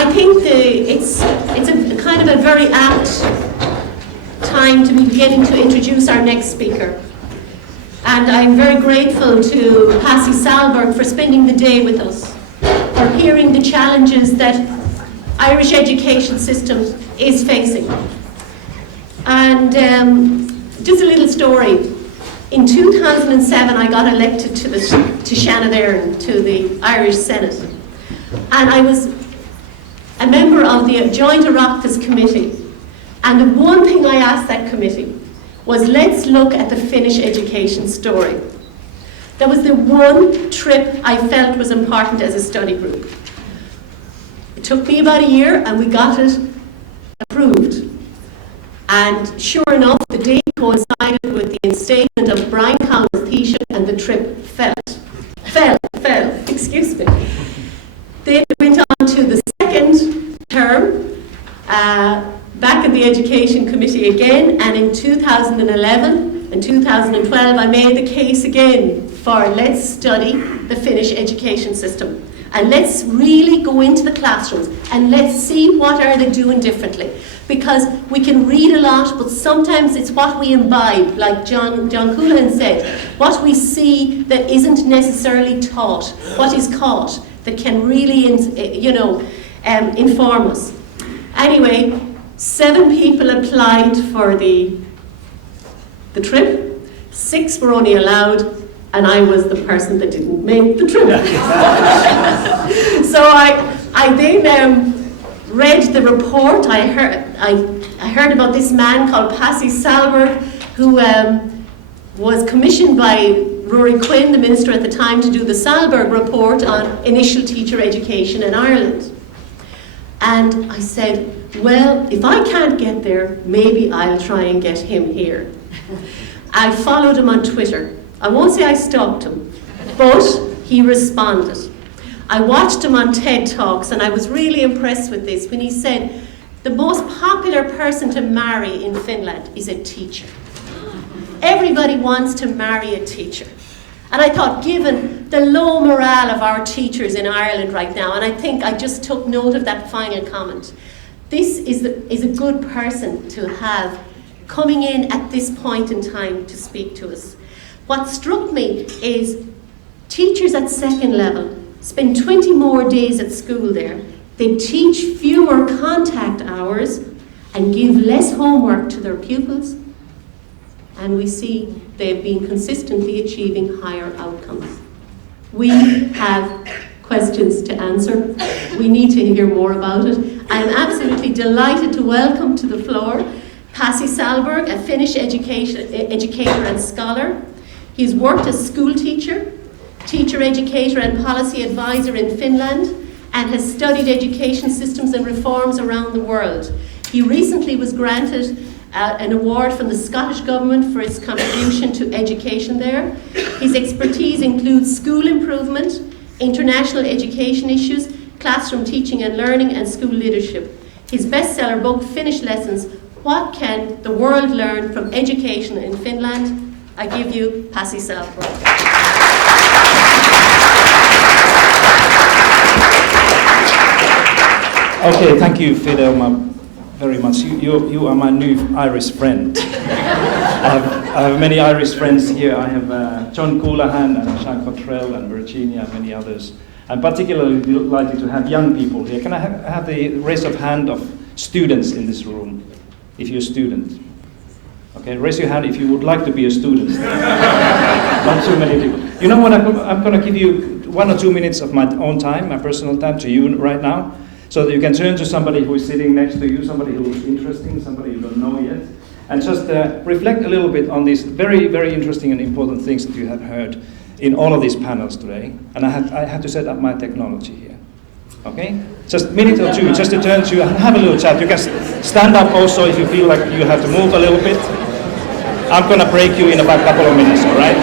I think it's a kind of a very apt time to be beginning to introduce our next speaker. And I'm very grateful to Pasi Sahlberg for spending the day with us, for hearing the challenges that Irish education system is facing. And just a little story. In 2007, I got elected to Shannon, to the Irish Senate. And I was a member of the Joint Orpheus committee. And the one thing I asked that committee was, let's look at the Finnish education story. That was the one trip I felt was important as a study group. It took me about a year and we got it approved. And sure enough, the date coincided with the instatement of Brian Cowan's Taoiseach and the trip fell, excuse me. Then we went on to the second term, back at the Education Committee again, and in 2011 and 2012 I made the case again for let's study the Finnish education system. And let's really go into the classrooms and let's see what are they doing differently. Because we can read a lot, but sometimes it's what we imbibe, like John Coulihan said, what we see that isn't necessarily taught, what is caught, that can really inform us. Anyway, 7 people applied for the trip, 6 were only allowed, and I was the person that didn't make the trip. So I then read the report. I heard about this man called Pasi Sahlberg, who was commissioned by Rory Quinn, the minister at the time, to do the Sahlberg report on initial teacher education in Ireland. And I said, well, if I can't get there, maybe I'll try and get him here. I followed him on Twitter. I won't say I stalked him, but he responded. I watched him on TED Talks, and I was really impressed with this when he said, the most popular person to marry in Finland is a teacher. Everybody wants to marry a teacher. And I thought, given the low morale of our teachers in Ireland right now, and I think I just took note of that final comment, this is a good person to have coming in at this point in time to speak to us. What struck me is teachers at second level spend 20 more days at school there. They teach fewer contact hours and give less homework to their pupils. And we see they've been consistently achieving higher outcomes. We have questions to answer. We need to hear more about it. I'm absolutely delighted to welcome to the floor Pasi Sahlberg, a Finnish educator and scholar. He's worked as school teacher, teacher educator and policy advisor in Finland, and has studied education systems and reforms around the world. He recently was granted an award from the Scottish Government for his contribution to education there. His expertise includes school improvement, international education issues, classroom teaching and learning, and school leadership. His bestseller book, Finnish Lessons, What Can the World Learn from Education in Finland? I give you Pasi Sahlberg. Okay, thank you, Fidelma, very much. You are my new Irish friend. I have many Irish friends here. I have John Coulihan and Sean Cottrell and Virginia and many others. I'm particularly delighted to have young people here. Can I have the raise of hand of students in this room, if you're a student? Okay, raise your hand if you would like to be a student. Not too many people. You know what, I'm going to give you 1 or 2 minutes of my own time, my personal time, to you right now, so that you can turn to somebody who is sitting next to you, somebody who is interesting, somebody you don't know yet, and just reflect a little bit on these very, very interesting and important things that you have heard in all of these panels today. And I had to set up my technology here. Okay? Just a minute or two, just to turn to you and have a little chat. You can stand up also if you feel like you have to move a little bit. I'm going to break you in about a couple of minutes, all right?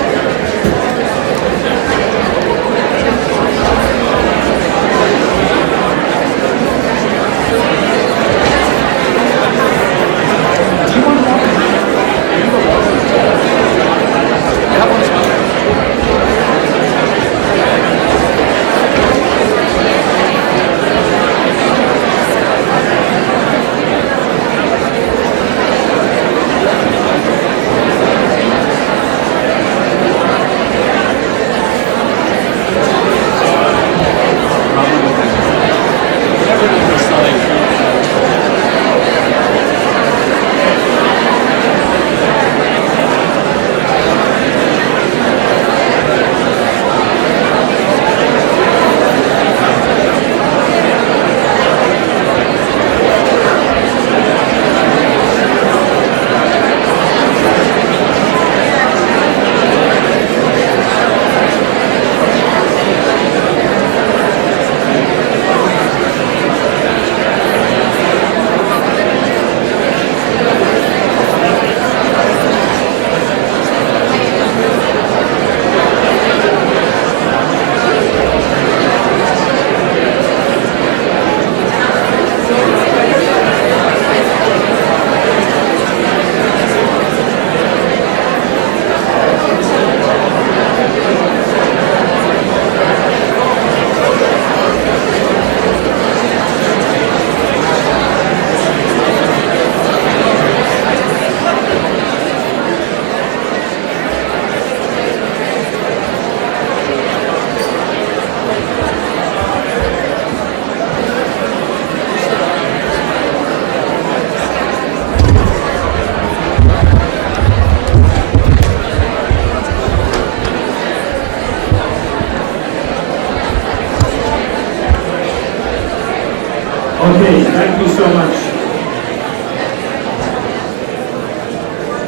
Okay, thank you so much.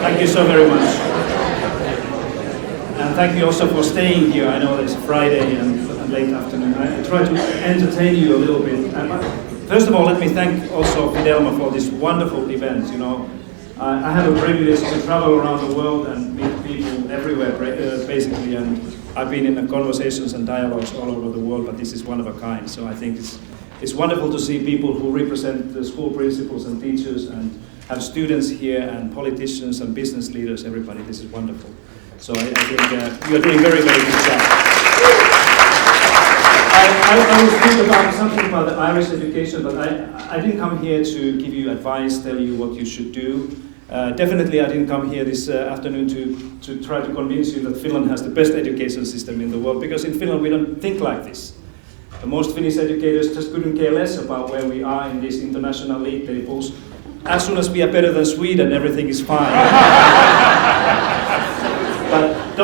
Thank you so very much. And thank you also for staying here. I know it's Friday and late afternoon. I try to entertain you a little bit. First of all, let me thank also Fidelma for this wonderful event. You know, I have a privilege to travel around the world and meet people everywhere, basically, and I've been in conversations and dialogues all over the world, but this is one of a kind. So I think it's wonderful to see people who represent the school principals and teachers and have students here and politicians and business leaders, everybody. This is wonderful. So I think you are doing very, very good job. I will speak about something about the Irish education, but I didn't come here to give you advice, tell you what you should do. Definitely I didn't come here this afternoon to try to convince you that Finland has the best education system in the world, because in Finland we don't think like this. Most Finnish educators just couldn't care less about where we are in these international league tables. As soon as we are better than Sweden, everything is fine. But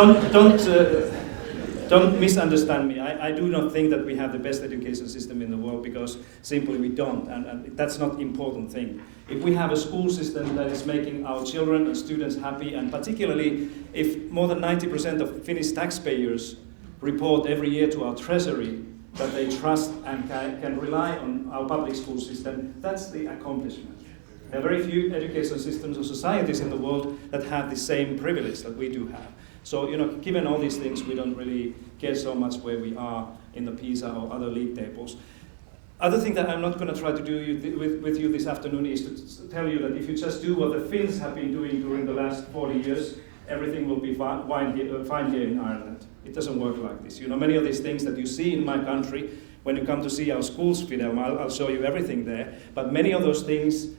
don't misunderstand me. I do not think that we have the best education system in the world, because simply we don't, and that's not the important thing. If we have a school system that is making our children and students happy, and particularly if more than 90% of Finnish taxpayers report every year to our treasury that they trust and can rely on our public school system, that's the accomplishment. There are very few education systems or societies in the world that have the same privilege that we do have. So, you know, given all these things, we don't really care so much where we are in the PISA or other league tables. Other thing that I'm not going to try to do with you this afternoon is to tell you that if you just do what the Finns have been doing during the last 40 years, everything will be fine here in Ireland. It doesn't work like this. You know, many of these things that you see in my country, when you come to see our schools, Fidel, I'll show you everything there, but many of those things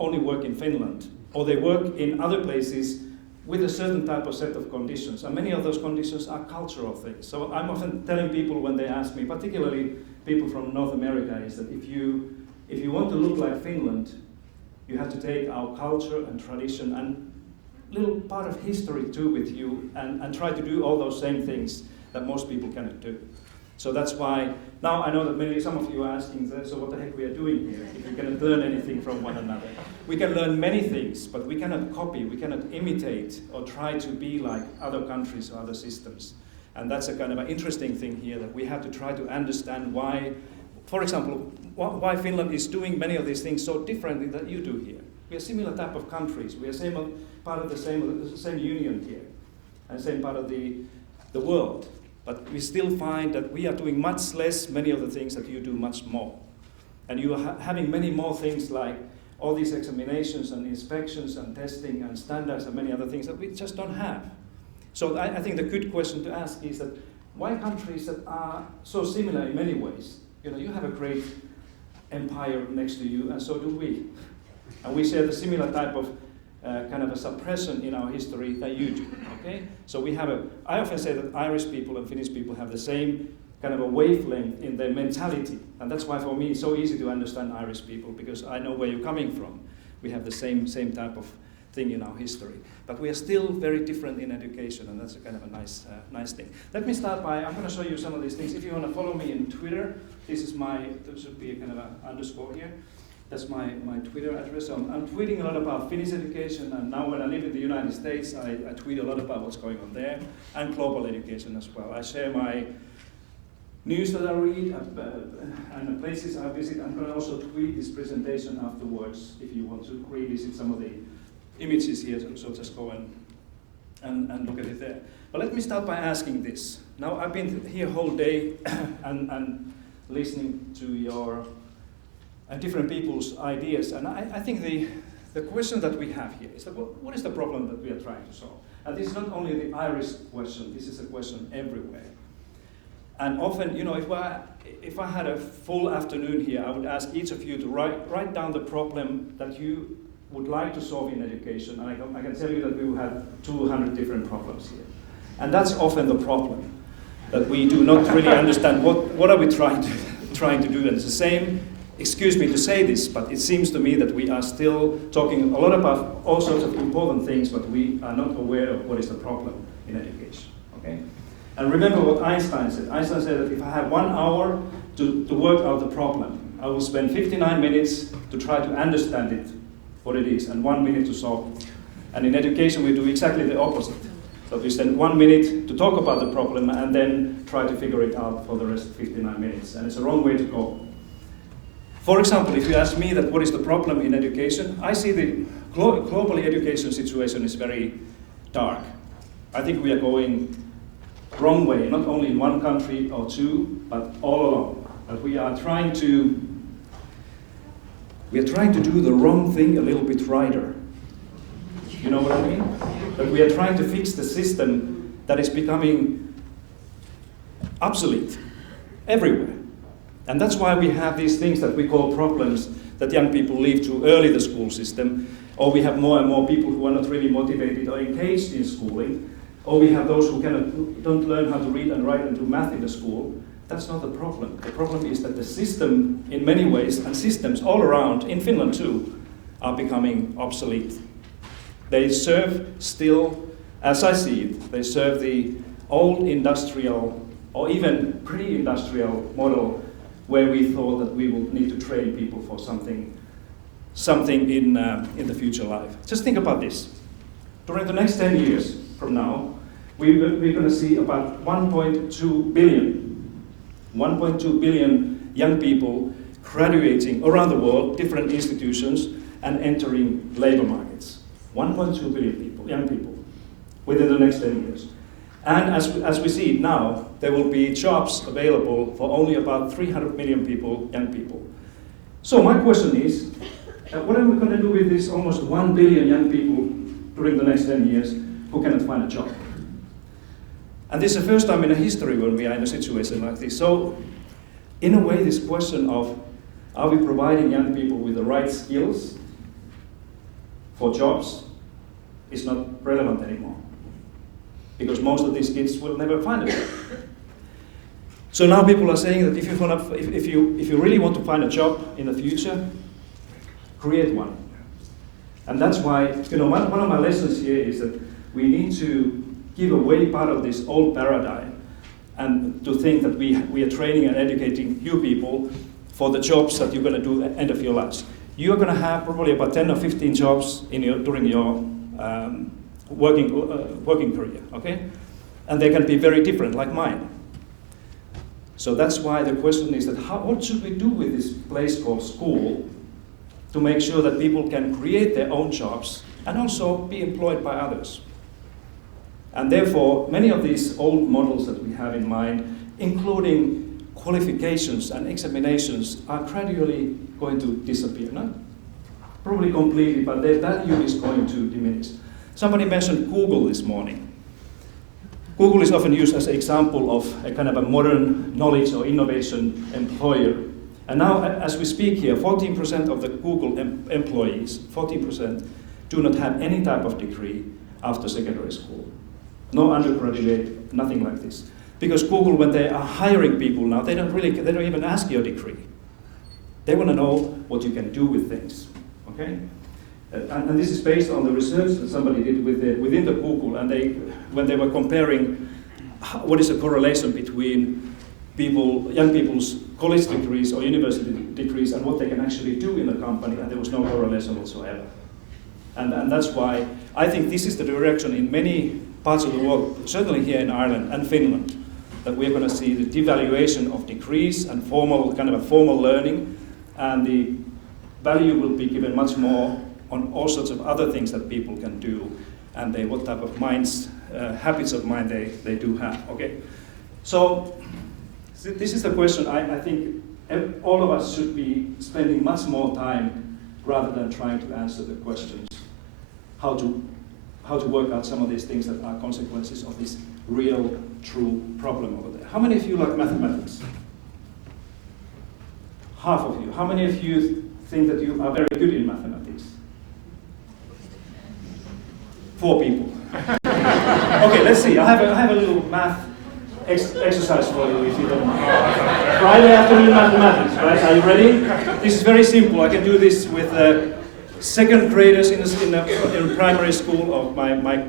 only work in Finland, or they work in other places with a certain type of set of conditions, and many of those conditions are cultural things. So I'm often telling people when they ask me, particularly people from North America, is that if you want to look like Finland, you have to take our culture and tradition and little part of history too with you, and try to do all those same things that most people cannot do. So that's why, now I know that maybe some of you are asking, so what the heck we are doing here, if we cannot learn anything from one another. We can learn many things, but we cannot copy, we cannot imitate or try to be like other countries or other systems. And that's a kind of an interesting thing here, that we have to try to understand why, for example, why Finland is doing many of these things so differently than you do here. We are similar type of countries, we are part of the same union here, and same part of the world. But we still find that we are doing much less many of the things that you do much more. And you are having many more things like all these examinations and inspections and testing and standards and many other things that we just don't have. So I think the good question to ask is that why countries that are so similar in many ways? You know, you have a great empire next to you, and so do we. And we share the similar type of kind of a suppression in our history that you do, okay? So I often say that Irish people and Finnish people have the same kind of a wavelength in their mentality. And that's why for me it's so easy to understand Irish people, because I know where you're coming from. We have the same type of thing in our history. But we are still very different in education, and that's a kind of a nice thing. Let me start by, I'm going to show you some of these things. If you want to follow me in Twitter, there should be a kind of an underscore here. That's my Twitter address. So I'm tweeting a lot about Finnish education, and now when I live in the United States, I tweet a lot about what's going on there, and global education as well. I share my news that I read and the places I visit. I'm going to also tweet this presentation afterwards if you want to revisit some of the images here, so just go and look at it there. But let me start by asking this. Now I've been here whole day and listening to your different people's ideas, and I think the question that we have here is that what is the problem that we are trying to solve? And this is not only the Irish question, this is a question everywhere. And often, you know, if I had a full afternoon here, I would ask each of you to write down the problem that you would like to solve in education, and I can tell you that we will have 200 different problems here. And that's often the problem, that we do not really understand what are we trying to do. And it's the same, excuse me to say this, but it seems to me that we are still talking a lot about all sorts of important things, but we are not aware of what is the problem in education, okay? And remember what Einstein said. Einstein said that if I have 1 hour to work out the problem. I will spend 59 minutes to try to understand it, what it is, and 1 minute to solve it. And in education, we do exactly the opposite. So we spend 1 minute to talk about the problem and then try to figure it out for the rest of 59 minutes. And it's a wrong way to go. For example, if you ask me that what is the problem in education, I see the globally education situation is very dark. I think we are going wrong way, not only in one country or two, but all along. But we are trying to do the wrong thing a little bit righter. You know what I mean? But we are trying to fix the system that is becoming obsolete everywhere. And that's why we have these things that we call problems, that young people leave too early the school system, or we have more and more people who are not really motivated or engaged in schooling, or we have those who don't learn how to read and write and do math in the school. That's not the problem. The problem is that the system, in many ways, and systems all around, in Finland too, are becoming obsolete. They serve still, as I see it, they serve the old industrial or even pre-industrial model where we thought that we will need to train people for something in the future life. Just think about this. During the next 10 years from now, we're going to see about 1.2 billion young people graduating around the world, different institutions, and entering labor markets. 1.2 billion people, young people, within the next 10 years. And as we see it now, there will be jobs available for only about 300 million people, young people. So my question is, what are we going to do with this almost 1 billion young people during the next 10 years who cannot find a job? And this is the first time in history when we are in a situation like this. So, in a way, this question of, are we providing young people with the right skills for jobs is not relevant anymore. Because most of these kids will never find a job. So now people are saying that if you really want to find a job in the future, create one. And that's why, one of my lessons here is that we need to give away part of this old paradigm and to think that we are training and educating you people for the jobs that you're going to do at the end of your lives. You're going to have probably about 10 or 15 jobs during your working career, okay? And they can be very different, like mine. So that's why the question is that what should we do with this place called school to make sure that people can create their own jobs and also be employed by others? And therefore, many of these old models that we have in mind, including qualifications and examinations, are gradually going to disappear. Not probably completely, but their value is going to diminish. Somebody mentioned Google this morning. Google is often used as an example of a kind of a modern knowledge or innovation employer. And now, as we speak here, 14% of the Google employees, 14%, do not have any type of degree after secondary school. No undergraduate, nothing like this. Because Google, when they are hiring people now, they don't even ask your degree. They want to know what you can do with things, okay? And this is based on the research that somebody did within the Google, and when they were comparing what is the correlation between young people's college degrees or university degrees and what they can actually do in the company, and there was no correlation whatsoever. And that's why I think this is the direction in many parts of the world, certainly here in Ireland and Finland, that we're going to see the devaluation of degrees and formal learning, and the value will be given much more on all sorts of other things that people can do, and what type of habits of mind they do have. Okay, so this is the question I think all of us should be spending much more time rather than trying to answer the questions. How to work out some of these things that are consequences of this real, true problem over there. How many of you like mathematics? Half of you. How many of you think that you are very good in mathematics? 4 people. Okay, let's see. I have a little math exercise for you if you don't mind. Friday afternoon mathematics, right? Are you ready? This is very simple. I can do this with second graders in primary school, or my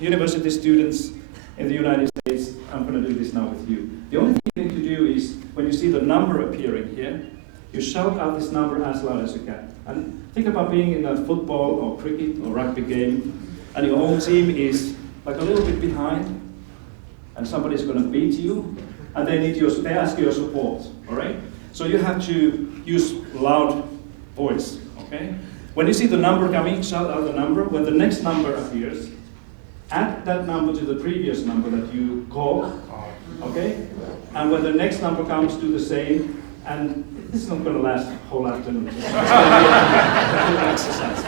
university students, in the United States, I'm going to do this now with you. The only thing you need to do is, when you see the number appearing here, you shout out this number as loud as you can. And think about being in a football or cricket or rugby game, and your whole team is like a little bit behind, and somebody's going to beat you, and they ask your support, all right? So you have to use loud voice, okay? When you see the number coming, shout out the number. When the next number appears, add that number to the previous number that you call, okay? And when the next number comes, do the same. And this is not going to last the whole afternoon. It's going to be an exercise.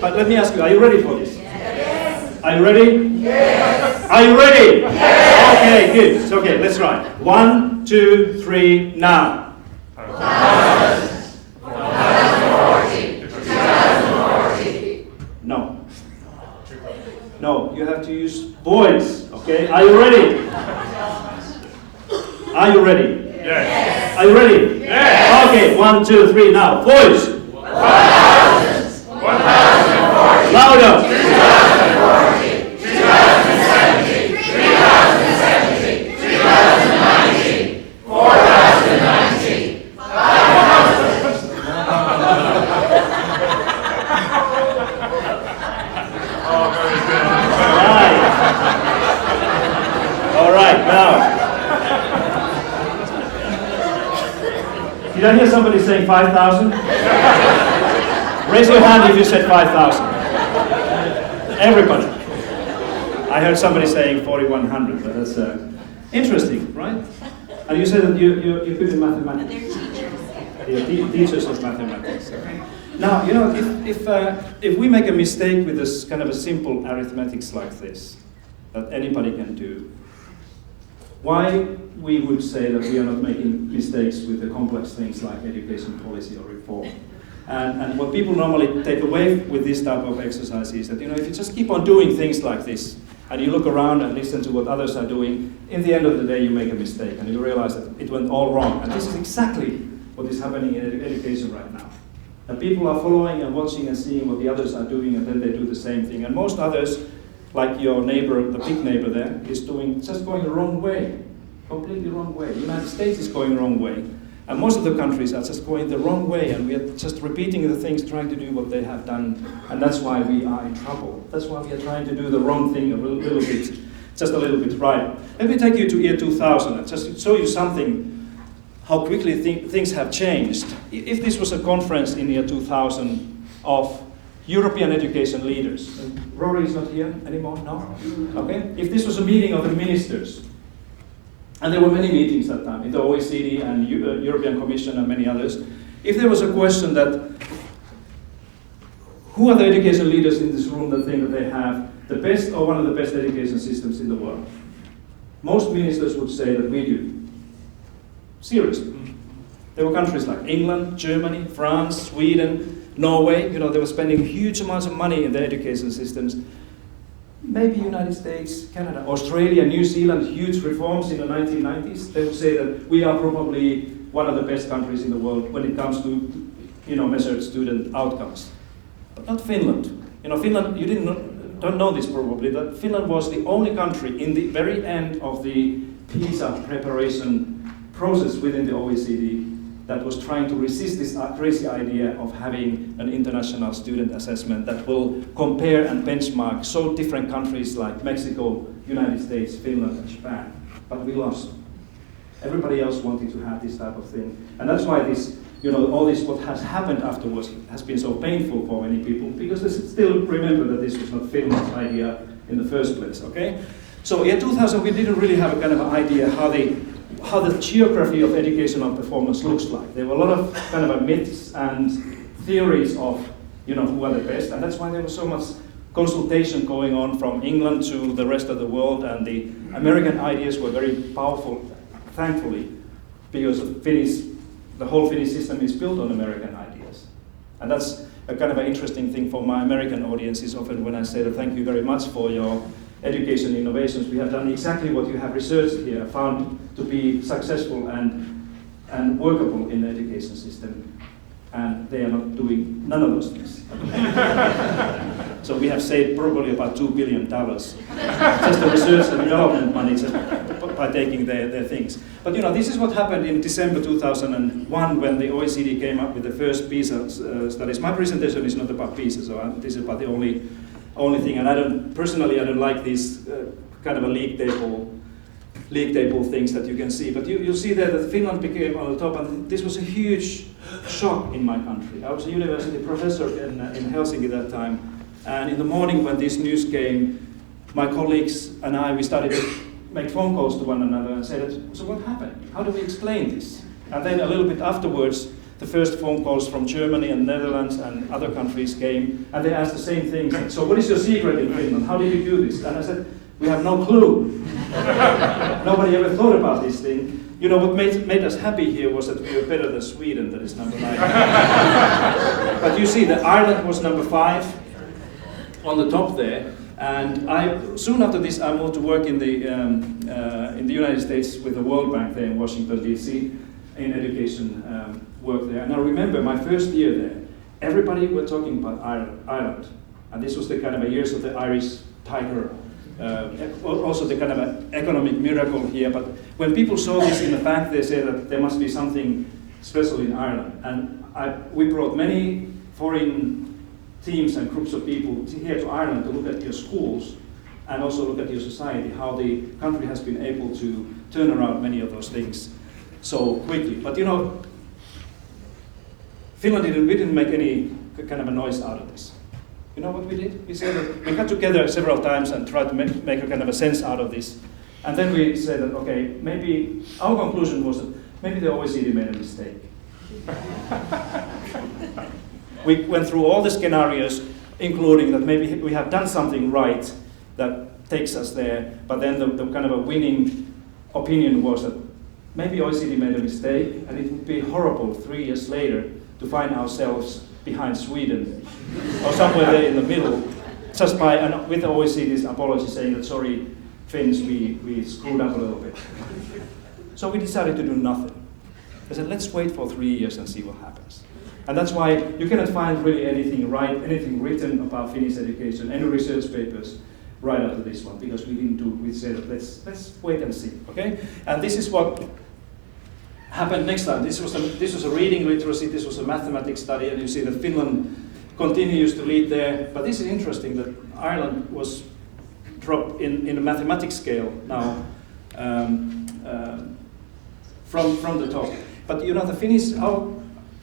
But let me ask you, are you ready for this? Yes. Are you ready? Yes. Are you ready? Yes. Okay, good. So, okay, let's try. 1, 2, 3, now. 1040. 2040. No. No, you have to use voice. Okay, are you ready? Are you ready? Yes. Are you ready? Yes. Okay, 1, 2, 3, now. Voice. 1000. 1040. Louder. 2040. 2070. 3070. 3090. 4090. 5000. All right, now. Did I hear somebody saying 5,000? Raise your hand if you said 5,000. Everybody. I heard somebody saying 4,100, but that's interesting, right? And you said that you're good in mathematics. They're teachers of mathematics. Now, you know, if we make a mistake with this kind of a simple arithmetics like this, that anybody can do, why we would say that we are not making mistakes with the complex things like education policy or reform. And what people normally take away with this type of exercise is that, you know, if you just keep on doing things like this, and you look around and listen to what others are doing, in the end of the day you make a mistake and you realize that it went all wrong. And this is exactly what is happening in education right now. That people are following and watching and seeing what the others are doing, and then they do the same thing. And most others, like your neighbor, the big neighbor there, is just going the wrong way. Completely wrong way. The United States is going the wrong way. And most of the countries are just going the wrong way, and we are just repeating the things, trying to do what they have done, and that's why we are in trouble. That's why we are trying to do the wrong thing a little bit, just a little bit right. Let me take you to year 2000 and just show you something, how quickly things have changed. If this was a conference in year 2000 of European education leaders, and Rory is not here anymore, no? Okay? If this was a meeting of the ministers, and there were many meetings at that time, in the OECD and European Commission and many others. If there was a question that, who are the education leaders in this room that think that they have the best or one of the best education systems in the world? Most ministers would say that we do. Seriously. There were countries like England, Germany, France, Sweden, Norway, you know, they were spending huge amounts of money in their education systems. Maybe United States, Canada, Australia, New Zealand, huge reforms in the 1990s. They would say that we are probably one of the best countries in the world when it comes to, you know, measured student outcomes. But not Finland. You know, Finland, you don't know this probably, that Finland was the only country in the very end of the PISA preparation process within the OECD that was trying to resist this crazy idea of having an international student assessment that will compare and benchmark so different countries like Mexico, United States, Finland, and Japan. But we lost. Everybody else wanted to have this type of thing. And that's why this, you know, all this what has happened afterwards has been so painful for many people, because they still remember that this was not Finland's idea in the first place, okay? So in 2000 we didn't really have a kind of an idea how the geography of educational performance looks like. There were a lot of kind of myths and theories of, you know, who are the best, and that's why there was so much consultation going on from England to the rest of the world, and the American ideas were very powerful, thankfully, because the whole Finnish system is built on American ideas. And that's a kind of an interesting thing for my American audiences often when I say that thank you very much for your education innovations. We have done exactly what you have researched here, found to be successful and workable in the education system. and they are not doing none of those things. So we have saved probably about $2 billion, just the research and development money just by taking their things. But this is what happened in December 2001 when the OECD came up with the first PISA studies. My presentation is not about PISA, so this is about the only thing. And I don't like these kind of a league table things that you can see. But you see there that Finland became on the top, and this was a huge shock in my country. I was a university professor in Helsinki that time, and in the morning when this news came, my colleagues and we started to make phone calls to one another and said, so what happened? How do we explain this? And then a little bit afterwards, the first phone calls from Germany and Netherlands and other countries came, and they asked the same thing. So what is your secret in Finland? How did you do this? And I said, we have no clue. Nobody ever thought about this thing. What made us happy here was that we were better than Sweden, that is number 9. But you see that Ireland was number 5 on the top there. And soon after this, I moved to work in the United States with the World Bank there in Washington, D.C., in education work there. And I remember my first year there, everybody were talking about Ireland. And this was the kind of a years of the Irish tiger. Also the kind of an economic miracle here, but when people saw this in the bank, they said that there must be something special in Ireland. And we brought many foreign teams and groups of people here to Ireland to look at your schools and also look at your society, how the country has been able to turn around many of those things so quickly. But Finland we didn't make any kind of a noise out of this. You know what we did? We said that we got together several times and tried to make a kind of a sense out of this. And then we said that, okay, maybe our conclusion was that maybe the OECD made a mistake. We went through all the scenarios, including that maybe we have done something right that takes us there, but then the kind of a winning opinion was that maybe OECD made a mistake, and it would be horrible 3 years later to find ourselves behind Sweden, or somewhere there in the middle, just with the OECD's apology saying that, sorry, Finns, we screwed up a little bit. So we decided to do nothing. I said, let's wait for 3 years and see what happens. And that's why you cannot find really anything written about Finnish education, any research papers right after this one, because we said, let's wait and see, okay? And this is what happened next time. This was a reading literacy, this was a mathematics study, and you see that Finland continues to lead there. But this is interesting that Ireland was dropped in a mathematics scale now from the top. But the Finnish, our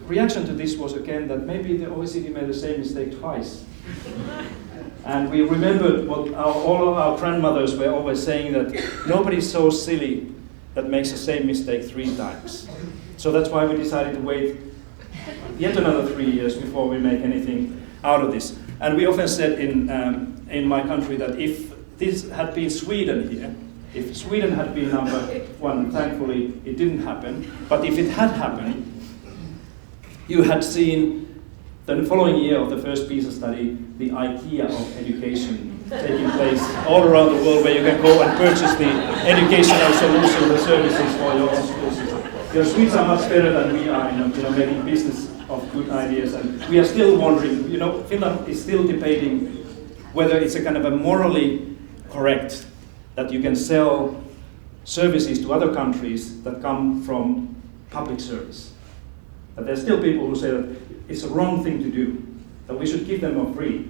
reaction to this was again that maybe the OECD made the same mistake twice. And we remembered what all of our grandmothers were always saying, that nobody's so silly that makes the same mistake 3 times. So that's why we decided to wait yet another 3 years before we make anything out of this. And we often said in my country that if this had been Sweden here, if Sweden had been number 1, thankfully it didn't happen, but if it had happened, you had seen the following year of the first PISA study, the IKEA of education taking place all around the world, where you can go and purchase the educational solution, the services for your own school system. Swedes are much better than we are in making business of good ideas, and we are still wondering, Finland is still debating whether it's a kind of a morally correct that you can sell services to other countries that come from public service. But there's still people who say that it's a wrong thing to do, that we should give them for free.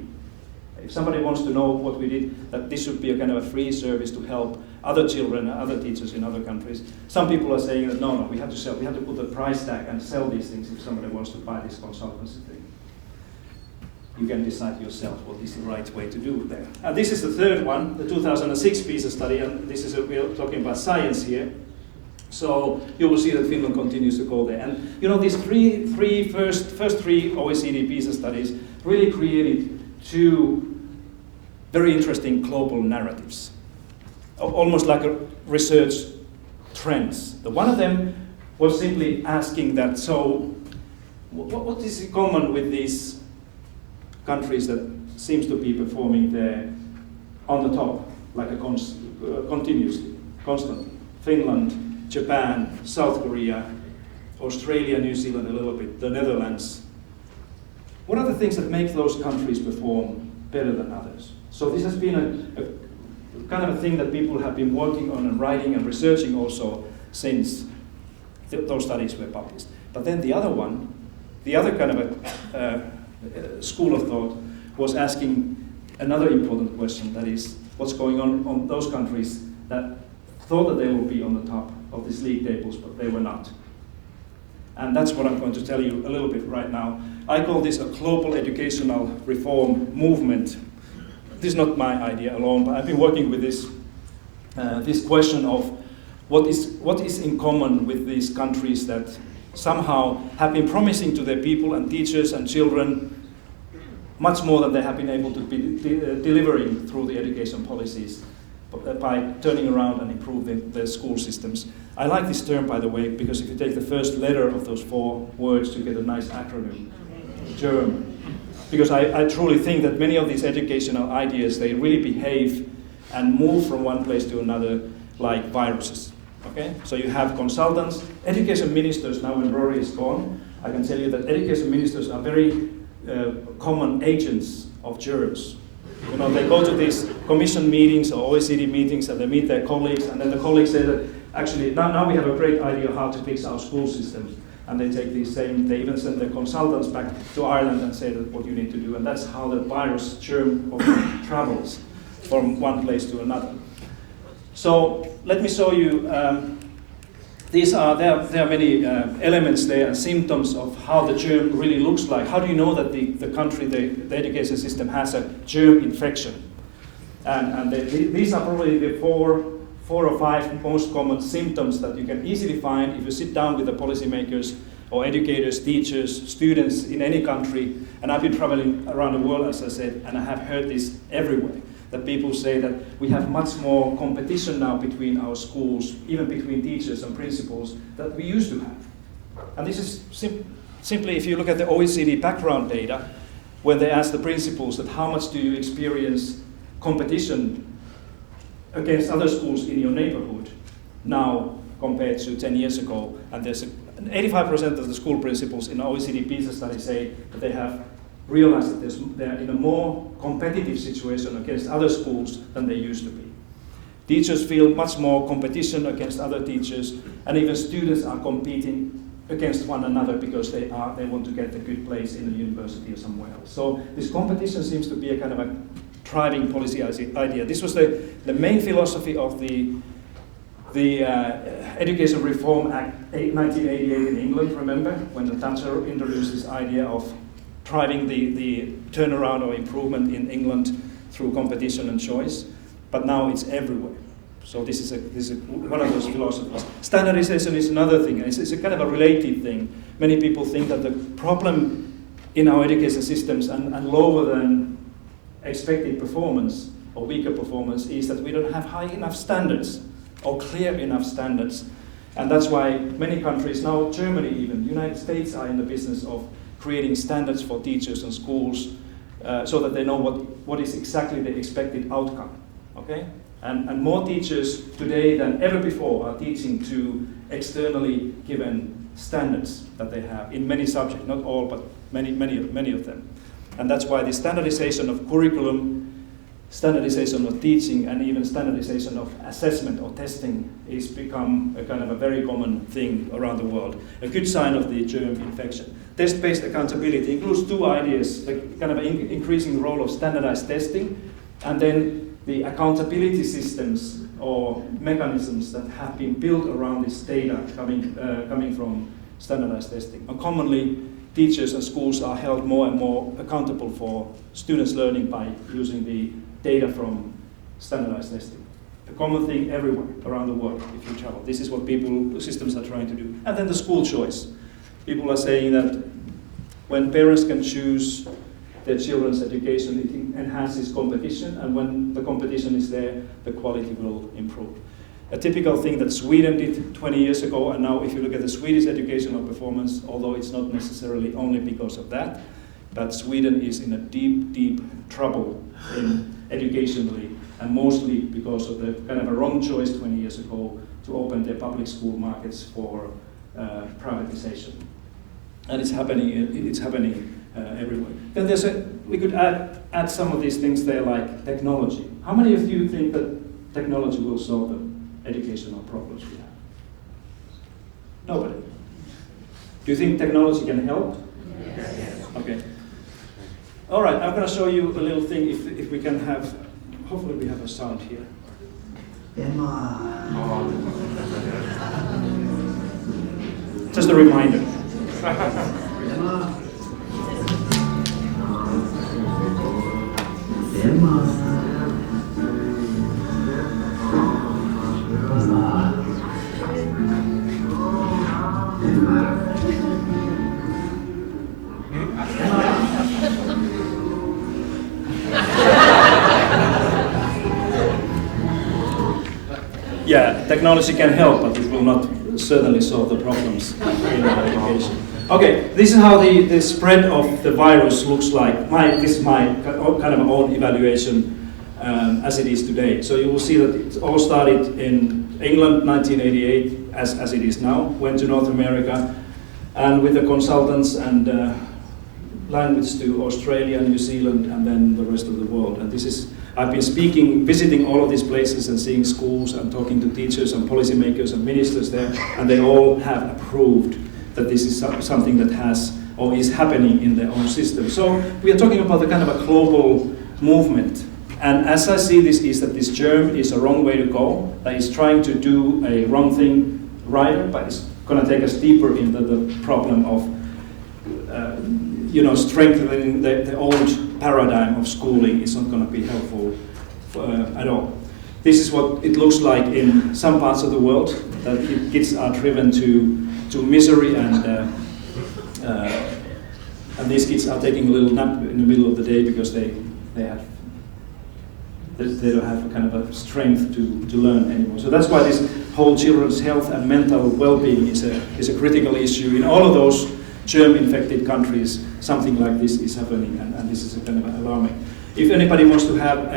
If somebody wants to know what we did, that this should be a kind of a free service to help other children and other teachers in other countries. Some people are saying that no, we have to put a price tag and sell these things if somebody wants to buy this consultancy thing. You can decide yourself what is the right way to do there. And this is the third one, the 2006 PISA study, and this is we're talking about science here. So you will see that Finland continues to go there. And these first three OECD PISA studies really created 2 very interesting global narratives, almost like a research trends. The one of them was simply asking that, so what is in common with these countries that seems to be performing there on the top, like continuously, constantly? Finland, Japan, South Korea, Australia, New Zealand a little bit, the Netherlands, what are the things that make those countries perform better than others? So this has been a kind of a thing that people have been working on and writing and researching also since those studies were published. But then the other one, the other kind of a school of thought was asking another important question, that is, what's going on those countries that thought that they would be on the top of these league tables, but they were not. And that's what I'm going to tell you a little bit right now. I call this a global educational reform movement. This is not my idea alone, but I've been working with this, this question of what is in common with these countries that somehow have been promising to their people and teachers and children much more than they have been able to be delivering through the education policies by turning around and improving their school systems. I like this term, by the way, because if you take the first letter of those 4 words, you get a nice acronym, GERM. Because I truly think that many of these educational ideas, they really behave and move from one place to another like viruses. Okay? So you have consultants, education ministers. Now when Rory is gone, I can tell you that education ministers are very common agents of germs. You know, they go to these commission meetings or OECD meetings and they meet their colleagues, and then the colleagues say that actually now we have a great idea how to fix our school systems. And they take these same, they even send their consultants back to Ireland and say that what you need to do. And that's how the virus germ travels from one place to another. So let me show you, there are many elements there and symptoms of how the germ really looks like. How do you know that the country, the education system has a germ infection? And these are probably the four or five most common symptoms that you can easily find if you sit down with the policymakers or educators, teachers, students in any country. And I've been traveling around the world, as I said, and I have heard this everywhere, that people say that we have much more competition now between our schools, even between teachers and principals, that we used to have. And this is simply, if you look at the OECD background data, when they ask the principals that how much do you experience competition against other schools in your neighborhood now compared to 10 years ago, and there's 85% of the school principals in OECD PISA study say that they have realized that they're in a more competitive situation against other schools than they used to be. Teachers feel much more competition against other teachers, and even students are competing against one another because they want to get a good place in a university or somewhere else. So this competition seems to be a kind of a driving policy idea. This was the main philosophy of the Education Reform Act 1988 in England, remember, when the Thatcher introduced this idea of driving the turnaround or improvement in England through competition and choice, but now it's everywhere. So this is one of those philosophies. Standardization is another thing. It's a kind of a related thing. Many people think that the problem in our education systems and lower than expected performance or weaker performance is that we don't have high enough standards or clear enough standards. And that's why many countries, now Germany even, United States are in the business of creating standards for teachers and schools so that they know what is exactly the expected outcome, okay? And more teachers today than ever before are teaching to externally given standards that they have in many subjects, not all, but many of them. And that's why the standardization of curriculum, standardization of teaching, and even standardization of assessment or testing is become a kind of a very common thing around the world. A good sign of the germ infection. Test-based accountability includes two ideas, the kind of increasing role of standardized testing, and then the accountability systems or mechanisms that have been built around this data coming from standardized testing. And commonly, teachers and schools are held more and more accountable for students' learning by using the data from standardized testing. A common thing everywhere around the world if you travel. This is what systems are trying to do. And then the school choice. People are saying that when parents can choose their children's education, it enhances competition, and when the competition is there, the quality will improve. A typical thing that Sweden did 20 years ago, and now if you look at the Swedish educational performance, although it's not necessarily only because of that, but Sweden is in a deep, deep trouble educationally, and mostly because of the kind of a wrong choice 20 years ago to open their public school markets for privatization. And it's happening everywhere. Then we could add some of these things there, like technology. How many of you think that technology will solve the educational problems we have? Nobody. Do you think technology can help? Yes. Okay. All right, I'm going to show you a little thing, if we can have, hopefully we have a sound here. Just a reminder. Yeah, technology can help, but it will not certainly solve the problems in education. Okay, this is how the spread of the virus looks like. This is my kind of own evaluation as it is today. So you will see that it all started in England, 1988, as it is now, went to North America, and with the consultants and language to Australia, New Zealand, and then the rest of the world. And this is, I've been visiting all of these places and seeing schools and talking to teachers and policymakers and ministers there, and they all have approved that this is something that has or is happening in their own system. So we are talking about the kind of a global movement. And as I see this, is that this germ is a wrong way to go, that is trying to do a wrong thing right, but it's going to take us deeper into the problem of strengthening the old paradigm of schooling is not going to be helpful at all. This is what it looks like in some parts of the world, that kids are driven to misery, and these kids are taking a little nap in the middle of the day because they don't have a kind of a strength to learn anymore. So that's why this whole children's health and mental well-being is a critical issue. In all of those germ-infected countries, something like this is happening, and this is a kind of alarming. If anybody wants to have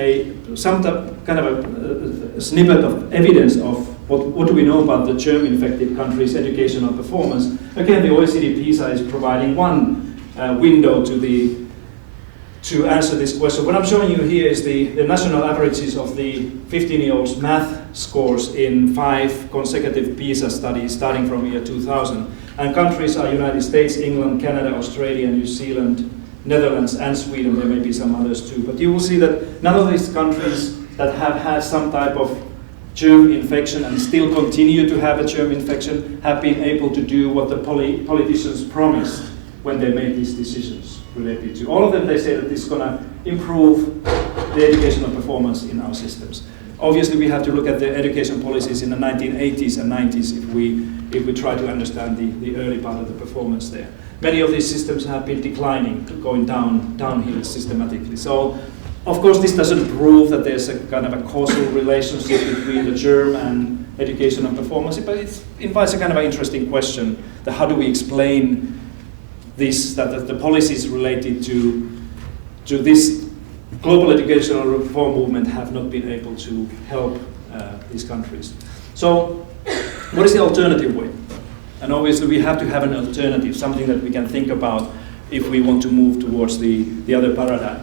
some kind of a snippet of evidence of what do we know about the germ-infected countries' educational performance, again, the OECD PISA is providing one window to answer this question. What I'm showing you here is the national averages of the 15-year-olds' math scores in 5 consecutive PISA studies starting from year 2000. And countries are United States, England, Canada, Australia, New Zealand, Netherlands, and Sweden. There may be some others too. But you will see that none of these countries that have had some type of germ infection and still continue to have a germ infection have been able to do what the politicians promised when they made these decisions related to. All of them, they say that this is going to improve the educational performance in our systems. Obviously, we have to look at the education policies in the 1980s and 90s if we try to understand the early part of the performance there. Many of these systems have been declining, going downhill systematically. So, of course, this doesn't prove that there's a kind of a causal relationship between the germ and educational performance, but it invites a kind of an interesting question: that how do we explain this, that the policies related to this global educational reform movement have not been able to help these countries. So, what is the alternative way? And obviously we have to have an alternative, something that we can think about if we want to move towards the other paradigm.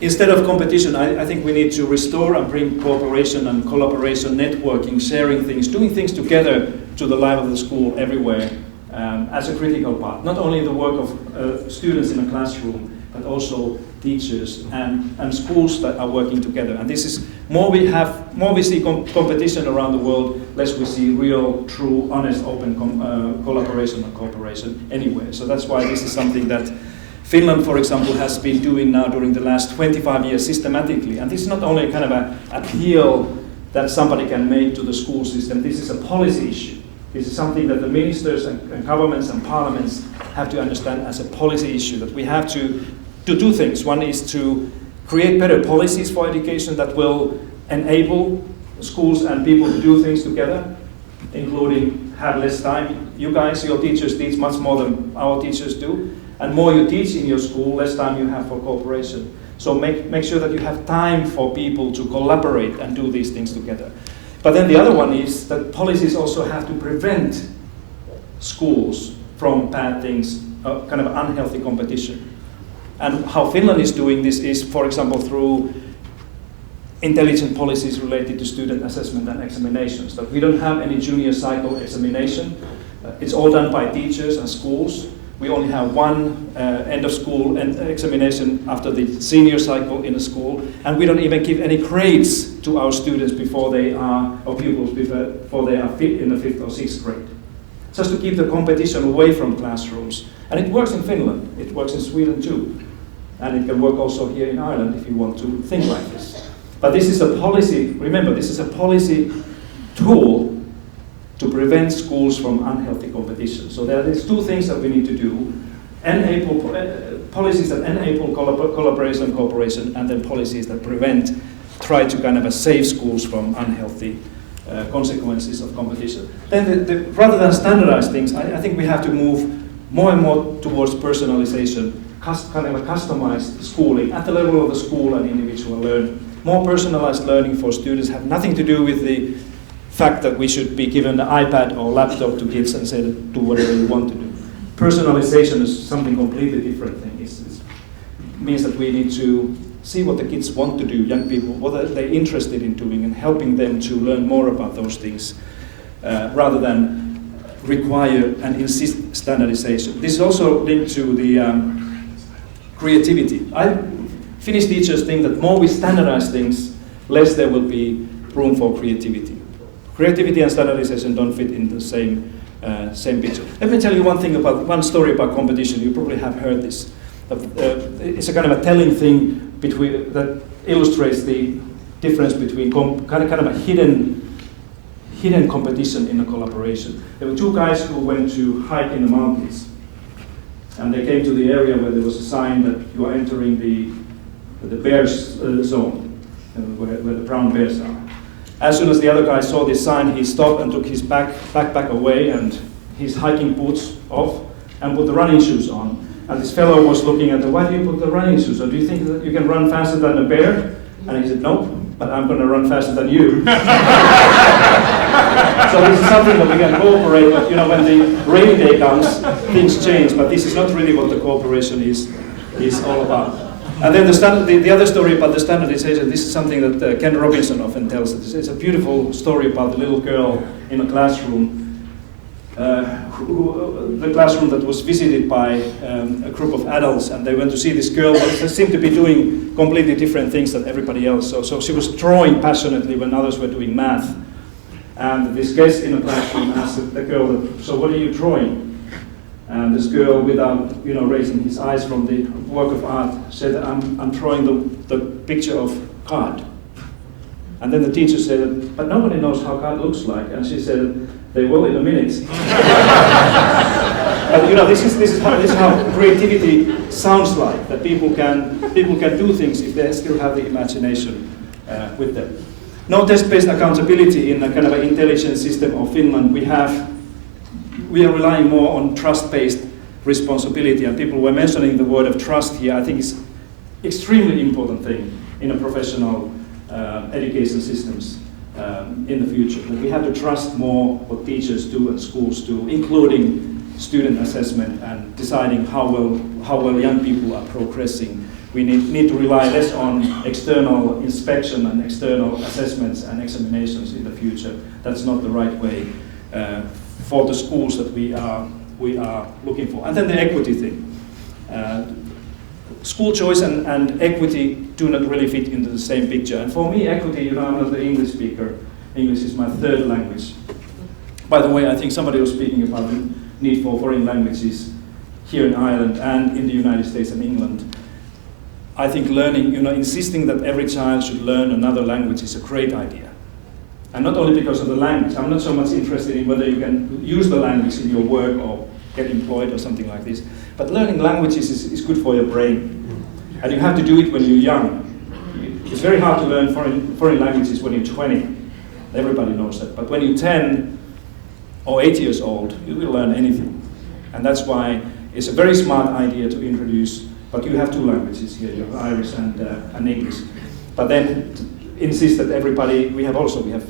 Instead of competition, I think we need to restore and bring cooperation and collaboration, networking, sharing things, doing things together to the life of the school everywhere as a critical part. Not only the work of students in a classroom, but also teachers and schools that are working together. And this is, more we see competition around the world, less we see real, true, honest, open collaboration and cooperation anywhere. So that's why this is something that Finland, for example, has been doing now during the last 25 years systematically. And this is not only a kind of an appeal that somebody can make to the school system, this is a policy issue. This is something that the ministers and governments and parliaments have to understand as a policy issue, that we have to do 2 things. One is to create better policies for education that will enable schools and people to do things together, including have less time. You guys, your teachers teach much more than our teachers do, and more you teach in your school, less time you have for cooperation. So make sure that you have time for people to collaborate and do these things together. But then the other one is that policies also have to prevent schools from bad things, kind of unhealthy competition. And how Finland is doing this is, for example, through intelligent policies related to student assessment and examinations. That we don't have any junior cycle examination. It's all done by teachers and schools. We only have one end of school examination after the senior cycle in a school, and we don't even give any grades to our students before they are, or pupils before they are in the 5th or 6th grade. Just to keep the competition away from classrooms. And it works in Finland, it works in Sweden too. And it can work also here in Ireland if you want to think like this. But this is a policy, remember, this is a policy tool to prevent schools from unhealthy competition. So there are these two things that we need to do. Policies that enable collaboration, cooperation, and then policies that try to kind of save schools from unhealthy consequences of competition. Then rather than standardize things, I think we have to move more and more towards personalization, kind of a customized schooling at the level of the school and individual learning. More personalized learning for students have nothing to do with the fact that we should be given an iPad or laptop to kids and say, do whatever you want to do. Personalization is something completely different thing. It means that we need to see what the kids want to do, young people, what are they interested in doing, and helping them to learn more about those things, rather than require and insist standardization. This is also linked to the creativity. Finnish teachers think that more we standardize things, less there will be room for creativity. Creativity and standardization don't fit in the same picture. Let me tell you one story about competition. You probably have heard this. It's a kind of a telling thing that illustrates the difference between kind of a hidden competition in a collaboration. There were two guys who went to hike in the mountains, and they came to the area where there was a sign that you are entering the bears zone, where the brown bears are. As soon as the other guy saw this sign, he stopped and took his backpack away and his hiking boots off and put the running shoes on. And this fellow was looking at why do you put the running shoes on? Do you think that you can run faster than a bear? And he said, nope, but I'm going to run faster than you. So this is something that we can cooperate, but when the rainy day comes, things change, but this is not really what the cooperation is all about. And then the other story about the standardization, this is something that Ken Robinson often tells. It's a beautiful story about the little girl in a classroom, the classroom that was visited by a group of adults, and they went to see this girl that seemed to be doing completely different things than everybody else. So she was drawing passionately when others were doing math. And this guest in the classroom asked the girl, so what are you drawing? And this girl, without raising his eyes from the work of art, said, I'm drawing the picture of God. And then the teacher said, but nobody knows how God looks like. And she said, they will in a minute. But this is how creativity sounds like, that people can do things if they still have the imagination with them. No test-based accountability in a kind of an intelligence system of Finland. We are relying more on trust-based responsibility, and people were mentioning the word of trust here. I think it's extremely important thing in a professional education systems in the future. That we have to trust more what teachers do and schools do, including student assessment and deciding how well young people are progressing. We need to rely less on external inspection and external assessments and examinations in the future. That's not the right way for the schools that we are looking for. And then the equity thing. School choice and equity do not really fit into the same picture. And for me, equity, I'm not the English speaker. English is my third language. By the way, I think somebody was speaking about the need for foreign languages here in Ireland and in the United States and England. I think learning, insisting that every child should learn another language is a great idea. And not only because of the language. I'm not so much interested in whether you can use the language in your work or get employed or something like this. But learning languages is good for your brain. And you have to do it when you're young. It's very hard to learn foreign languages when you're 20. Everybody knows that. But when you're 10 or 8 years old, you will learn anything. And that's why it's a very smart idea to introduce, but you have two languages here, you have Irish and English. But then insist that everybody, we have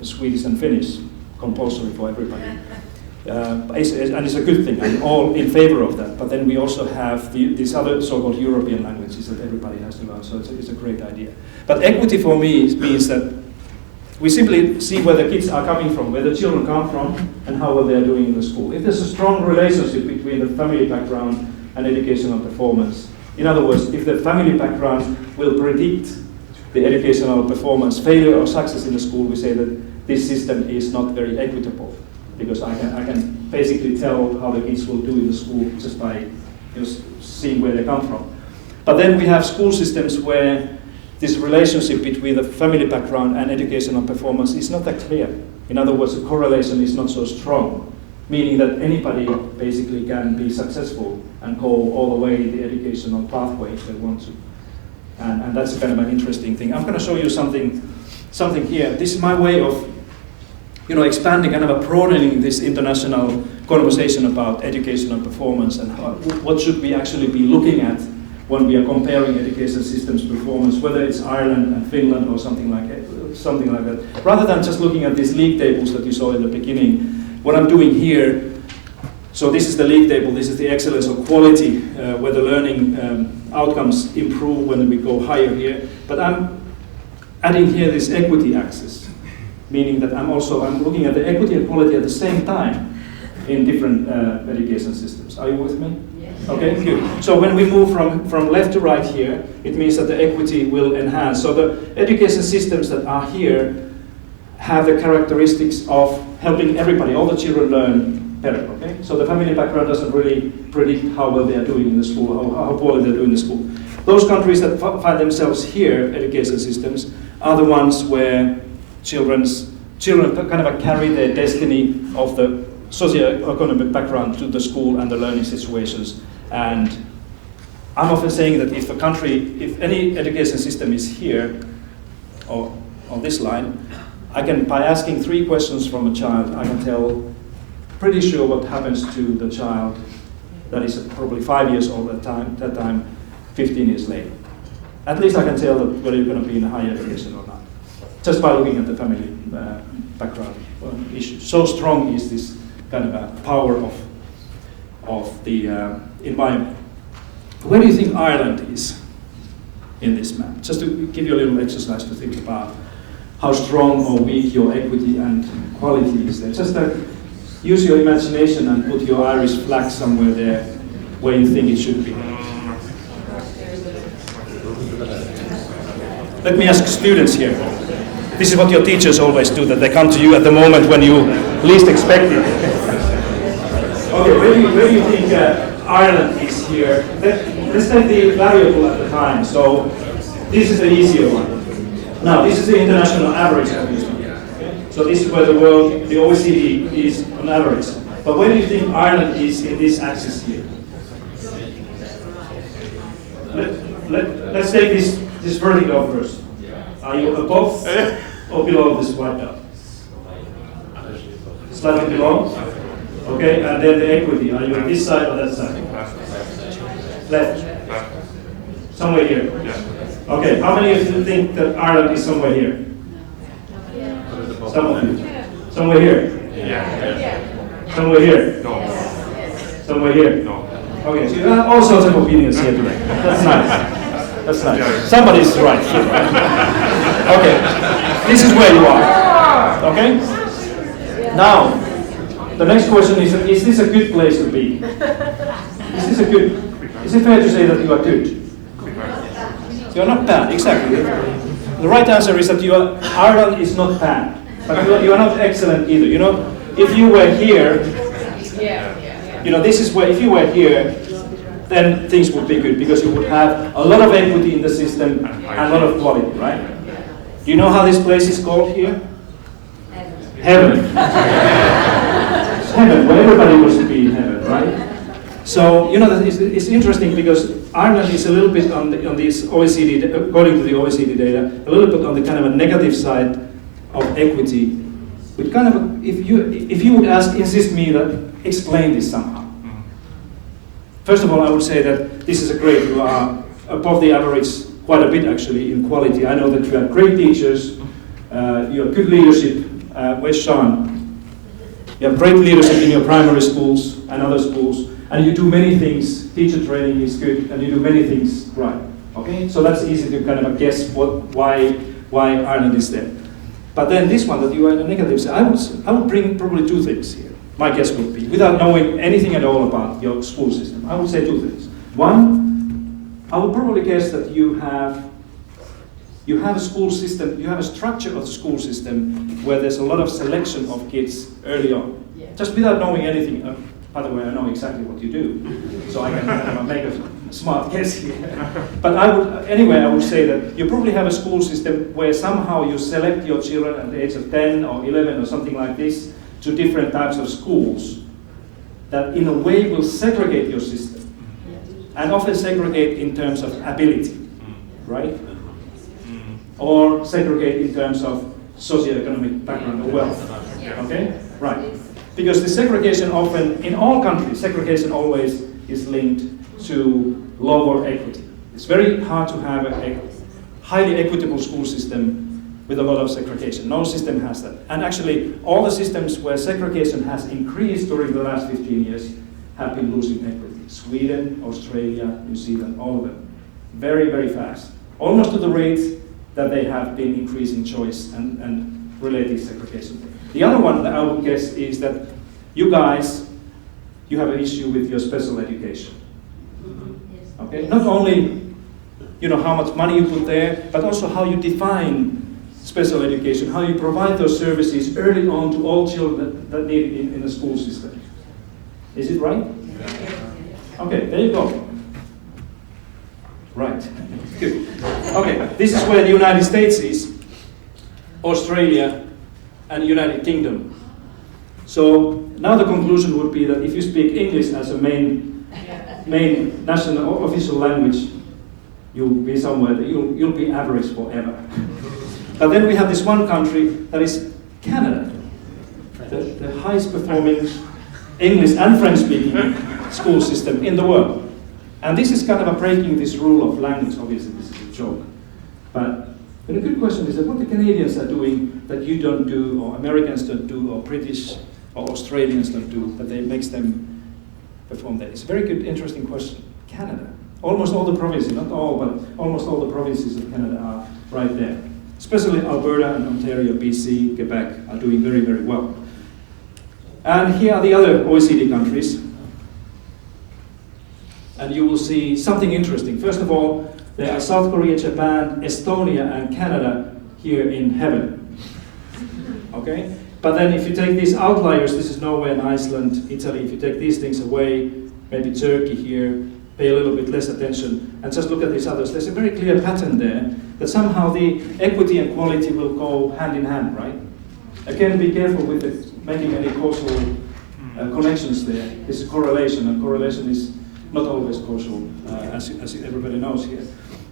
Swedish and Finnish compulsory for everybody. and it's a good thing. I'm all in favor of that. But then we also have these other so-called European languages that everybody has to learn. So it's a great idea. But equity for me means that we simply see where the kids are coming from, where the children come from, and how well they are doing in the school. If there's a strong relationship between the family background and educational performance, in other words, if the family background will predict the educational performance, failure or success in the school, we say that this system is not very equitable, because I can basically tell how the kids will do in the school just by seeing where they come from. But then we have school systems where this relationship between the family background and educational performance is not that clear. In other words, the correlation is not so strong, meaning that anybody basically can be successful and go all the way the educational pathway if they want to. And that's kind of an interesting thing. I'm going to show you something here. This is my way of expanding, kind of broadening this international conversation about educational performance and what should we actually be looking at when we are comparing education systems performance, whether it's Ireland and Finland or something like that. Rather than just looking at these league tables that you saw in the beginning, what I'm doing here, so this is the league table, this is the excellence of quality, where the learning outcomes improve when we go higher here. But I'm adding here this equity axis, meaning that I'm looking at the equity and quality at the same time in different education systems. Are you with me? Okay, good. So when we move from left to right here, it means that the equity will enhance. So the education systems that are here have the characteristics of helping everybody, all the children learn better, okay? So the family background doesn't really predict how well they are doing in the school, how poorly they're doing in the school. Those countries that find themselves here, education systems, are the ones where children kind of carry their destiny of the socioeconomic background to the school and the learning situations. And I'm often saying that if any education system is here, or on this line, by asking 3 questions from a child, I can tell pretty sure what happens to the child that is probably 5 years old at that time, 15 years later. At least I can tell whether you're going to be in higher education or not, just by looking at the family background issues. So strong is this kind of a power of the environment. Where do you think Ireland is in this map? Just to give you a little exercise to think about how strong or weak your equity and quality is there. Just use your imagination and put your Irish flag somewhere there where you think it should be. Let me ask students here. This is what your teachers always do, that they come to you at the moment when you least expect it. Okay, where do you think Ireland is here? Let's take the variable at the time. So this is the easier one. Now, this is the international average, obviously. Okay? So this is where the world, the OECD, is on average. But where do you think Ireland is in this axis here? Let's take this vertical first. Are you above or below this white dot? Slightly below? Okay, and then the equity. Are you on this side or that side? Left. Somewhere here. Okay, how many of you think that Ireland is somewhere here? Some of you. Somewhere here? Yeah. Somewhere here? No. Somewhere here? No. Okay, so you have all sorts of opinions here today. That's nice. That's nice. Somebody's right here. Okay, this is where you are. Okay? Now, the next question is this a good place to be? Is it fair to say that you are good? You are not bad, exactly. The right answer is that Ireland is not bad, but you are not excellent either. You know, if you were here, this is where, if you were here, then things would be good because you would have a lot of equity in the system and a lot of quality, right? Do you know how this place is called here? Heaven. It's heaven, where everybody wants to be in heaven, right? So, it's interesting because Ireland is a little bit on this OECD, according to the OECD data, a little bit on the kind of a negative side of equity. But kind of, if you would insist me that explain this somehow. First of all, I would say that this is you are above the average quite a bit actually in quality. I know that you have great teachers, you have good leadership. Where's Sean? You have great leadership in your primary schools and other schools, and you do many things. Teacher training is good, and you do many things right. Okay, so that's easy to kind of guess why Ireland is there. But then this one that you are in the negative side, I would bring probably two things here. My guess would be, without knowing anything at all about your school system, I would say two things. One, I would probably guess that you have a school system, you have a structure of the school system where there's a lot of selection of kids early on. Yeah. Just without knowing anything. By the way, I know exactly what you do, so I can make a smart guess here. But I would say that you probably have a school system where somehow you select your children at the age of 10 or 11 or something like this to different types of schools that in a way will segregate your system, and often segregate in terms of ability, right? Or segregate in terms of socioeconomic background or wealth, okay? Right. Because the segregation often, in all countries, segregation always is linked to lower equity. It's very hard to have a highly equitable school system with a lot of segregation. No system has that. And actually, all the systems where segregation has increased during the last 15 years have been losing equity. Sweden, Australia, New Zealand, all of them. Very, very fast. Almost to the rate that they have been increasing choice and related segregation. The other one that I would guess is that you guys, you have an issue with your special education. Okay? Not only how much money you put there, but also how you define special education, how you provide those services early on to all children that need it in the school system. Is it right? Okay, there you go. Right. Good. Okay, this is where the United States is, Australia, and United Kingdom. So now the conclusion would be that if you speak English as a main national or official language, you'll be somewhere that you'll be average forever. But then we have this one country that is Canada, the highest performing English and French speaking school system in the world. And this is kind of breaking this rule of language. Obviously this is a joke. But a good question is that what the Canadians are doing that you don't do, or Americans don't do, or British or Australians don't do, that makes them perform that? It's a very good, interesting question. Canada. Almost all the provinces, not all, but almost all the provinces of Canada are right there. Especially Alberta and Ontario, BC, Quebec are doing very, very well. And here are the other OECD countries. And you will see something interesting. First of all, there are South Korea, Japan, Estonia, and Canada here in heaven. Okay? But then if you take these outliers, this is Norway and Iceland, Italy, if you take these things away, maybe Turkey here, pay a little bit less attention, and just look at these others, there's a very clear pattern there that somehow the equity and quality will go hand in hand, right? Again, be careful with making any causal connections there. This is correlation, and correlation is not always causal, as everybody knows here.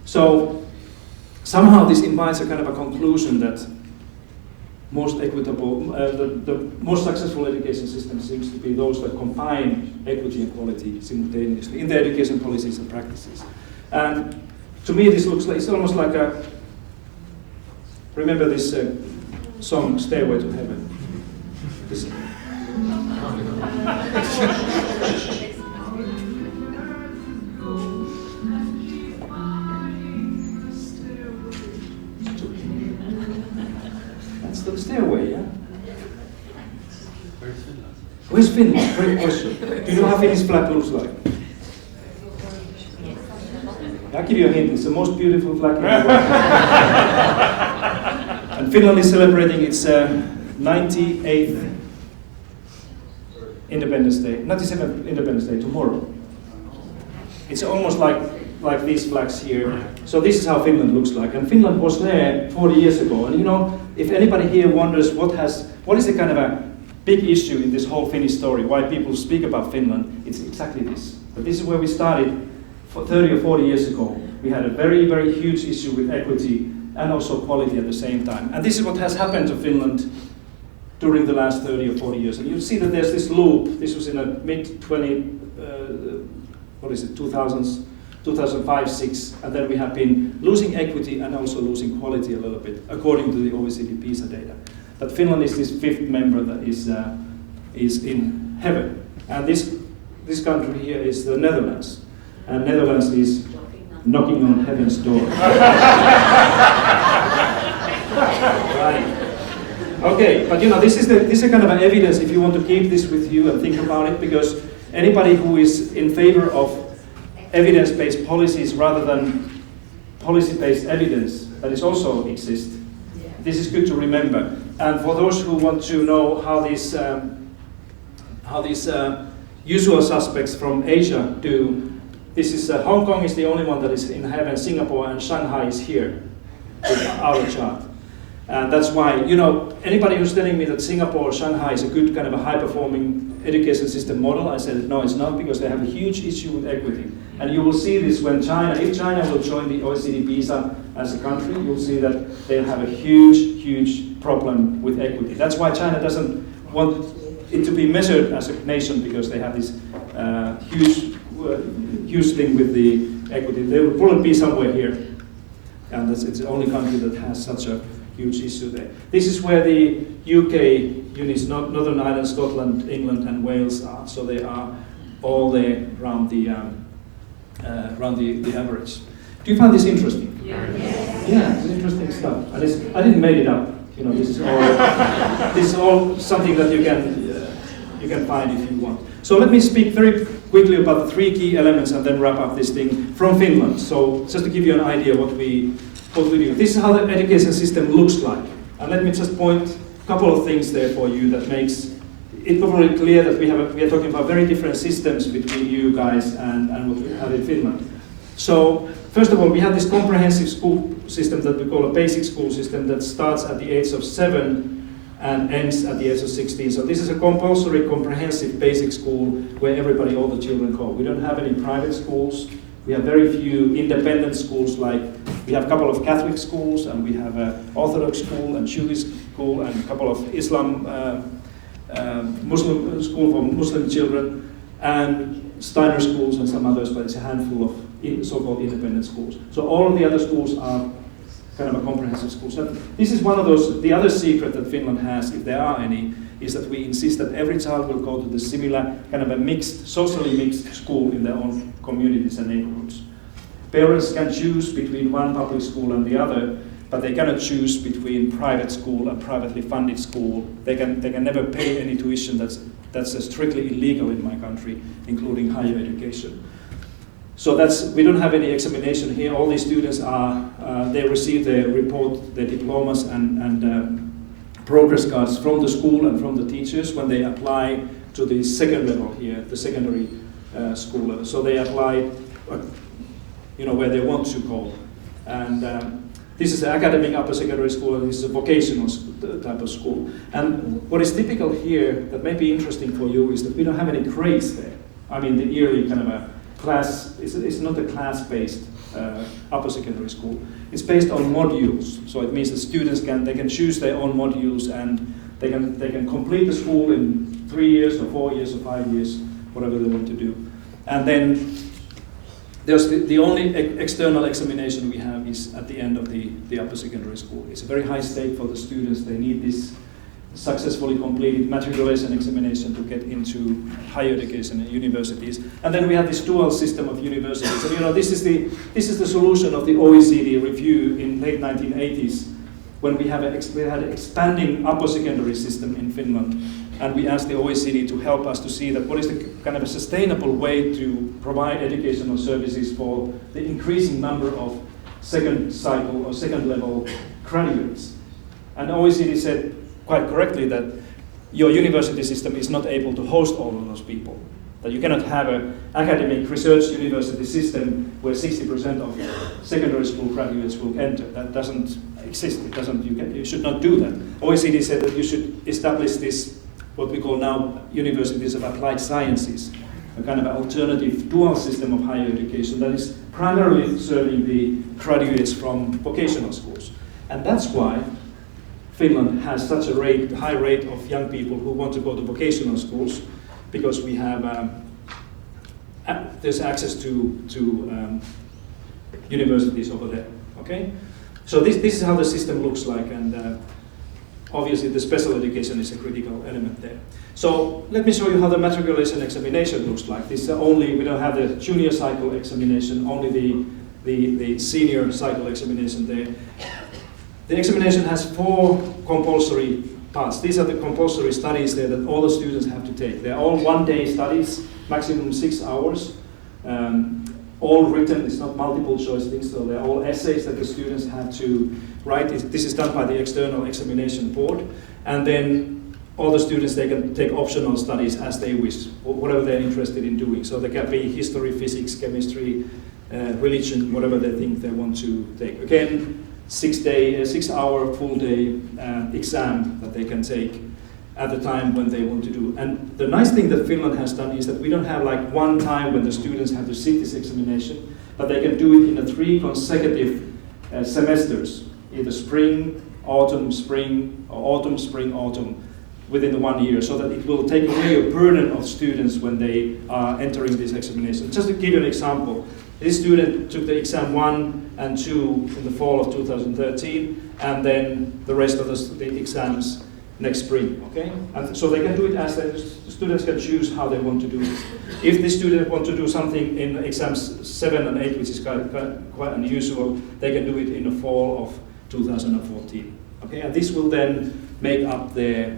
So somehow this invites a kind of a conclusion that most equitable, the most successful education system seems to be those that combine equity and quality simultaneously in their education policies and practices. And to me this looks like, it's almost like a, remember this song, Stairway to Heaven? This, the stairway, yeah? Where's Finland? Great question. Do you know how Finnish flag looks like? I'll give you a hint. It's the most beautiful flag in the world. And Finland is celebrating its 98th Independence Day, 97th Independence Day tomorrow. It's almost like these flags here. So this is how Finland looks like. And Finland was there 40 years ago. And if anybody here wonders what is the kind of a big issue in this whole Finnish story, why people speak about Finland, it's exactly this. But this is where we started 30 or 40 years ago. We had a very, very huge issue with equity and also quality at the same time. And this is what has happened to Finland during the last 30 or 40 years. And you'll see that there's this loop. This was in the mid-2000s, 2005-06, and then we have been losing equity and also losing quality a little bit, according to the OECD PISA data. But Finland is this fifth member that is is in heaven. And this country here is the Netherlands. And Netherlands is knocking on heaven's door. Right. Okay, but this is a kind of an evidence if you want to keep this with you and think about it, because anybody who is in favor of evidence-based policies rather than policy-based evidence that is also exists, this is good to remember. And for those who want to know how these usual suspects from Asia do, this is Hong Kong is the only one that is in heaven, Singapore, and Shanghai is here with our chart. And that's why, anybody who's telling me that Singapore or Shanghai is a good kind of a high-performing education system model, I said, no, it's not, because they have a huge issue with equity. And you will see this when if China will join the OECD PISA as a country, you'll see that they'll have a huge, huge problem with equity. That's why China doesn't want it to be measured as a nation, because they have this huge thing with the equity. They will probably be somewhere here. And it's the only country that has such a huge issue there. This is where the UK units, Northern Ireland, Scotland, England, and Wales are. So they are all there around the average. Do you find this interesting? Yeah, it's interesting stuff. And I didn't make it up. This is all something that you can find if you want. So let me speak very quickly about the 3 key elements and then wrap up this thing from Finland. So just to give you an idea what we do. This is how the education system looks like. And let me just point a couple of things there for you that makes it probably clear that we are talking about very different systems between you guys and what we have in Finland. So first of all, we have this comprehensive school system that we call a basic school system that starts at the age of 7 and ends at the age of 16. So this is a compulsory comprehensive basic school where everybody, all the children go. We don't have any private schools. We have very few independent schools, like we have a couple of Catholic schools, and we have an Orthodox school and Jewish school, and a couple of Islam Muslim school for Muslim children, and Steiner schools and some others, but it's a handful of so-called independent schools. So all of the other schools are kind of a comprehensive school. So this is one of those, the other secret that Finland has, if there are any, is that we insist that every child will go to the similar, kind of a mixed, socially mixed school in their own communities and neighborhoods. Parents can choose between one public school and the other, but they cannot choose between private school and privately funded school. They can never pay any tuition that's strictly illegal in my country, including higher education. So we don't have any examination here. All these students they receive their report, their diplomas and progress cards from the school and from the teachers when they apply to the second level here, the secondary school level. So they apply, where they want to go. And this is an academic upper secondary school, and this is a vocational type of school. And what is typical here that may be interesting for you is that we don't have any grades there. I mean, the yearly kind of a class, it's not a class-based upper secondary school. It's based on modules, so it means the students can choose their own modules, and they can complete the school in 3 years or 4 years or 5 years, whatever they want to do. And then there's the only external examination we have is at the end of the upper secondary school. It's a very high stake for the students. They need this successfully completed matriculation examination to get into higher education and universities. And then we have this dual system of universities. And this is the solution of the OECD review in late 1980s, when we had an expanding upper secondary system in Finland, and we asked the OECD to help us to see that what is the kind of a sustainable way to provide educational services for the increasing number of second cycle or second level graduates. And the OECD said quite correctly that your university system is not able to host all of those people. That you cannot have an academic research university system where 60% of secondary school graduates will enter. That doesn't exist. You should not do that. OECD said that you should establish this, what we call now universities of applied sciences, a kind of alternative dual system of higher education that is primarily serving the graduates from vocational schools. And that's why Finland has such a high rate of young people who want to go to vocational schools, because we have there's access to universities over there. Okay, so this is how the system looks like, and obviously the special education is a critical element there. So let me show you how the matriculation examination looks like. This only, we don't have the junior cycle examination, only the senior cycle examination there. The examination has 4 compulsory parts. These are the compulsory studies there that all the students have to take. They're all one-day studies, maximum 6 hours. All written, it's not multiple choice things, so they're all essays that the students have to write. This is done by the external examination board. And then all the students, they can take optional studies as they wish, whatever they're interested in doing. So they can be history, physics, chemistry, religion, whatever they think they want to take. Again, 6-hour full day exam that they can take at the time when they want to do. And the nice thing that Finland has done is that we don't have like one time when the students have to sit this examination, but they can do it in 3 consecutive semesters, either spring, autumn, spring, or autumn, spring, autumn, within the 1 year, so that it will take away a burden of students when they are entering this examination. Just to give you an example, this student took the exam 1 and 2 in the fall of 2013, and then the rest of the exams next spring, okay? And so they can do it as the students can choose how they want to do it. If the student want to do something in exams 7 and 8, which is quite unusual, they can do it in the fall of 2014, okay? And this will then make up their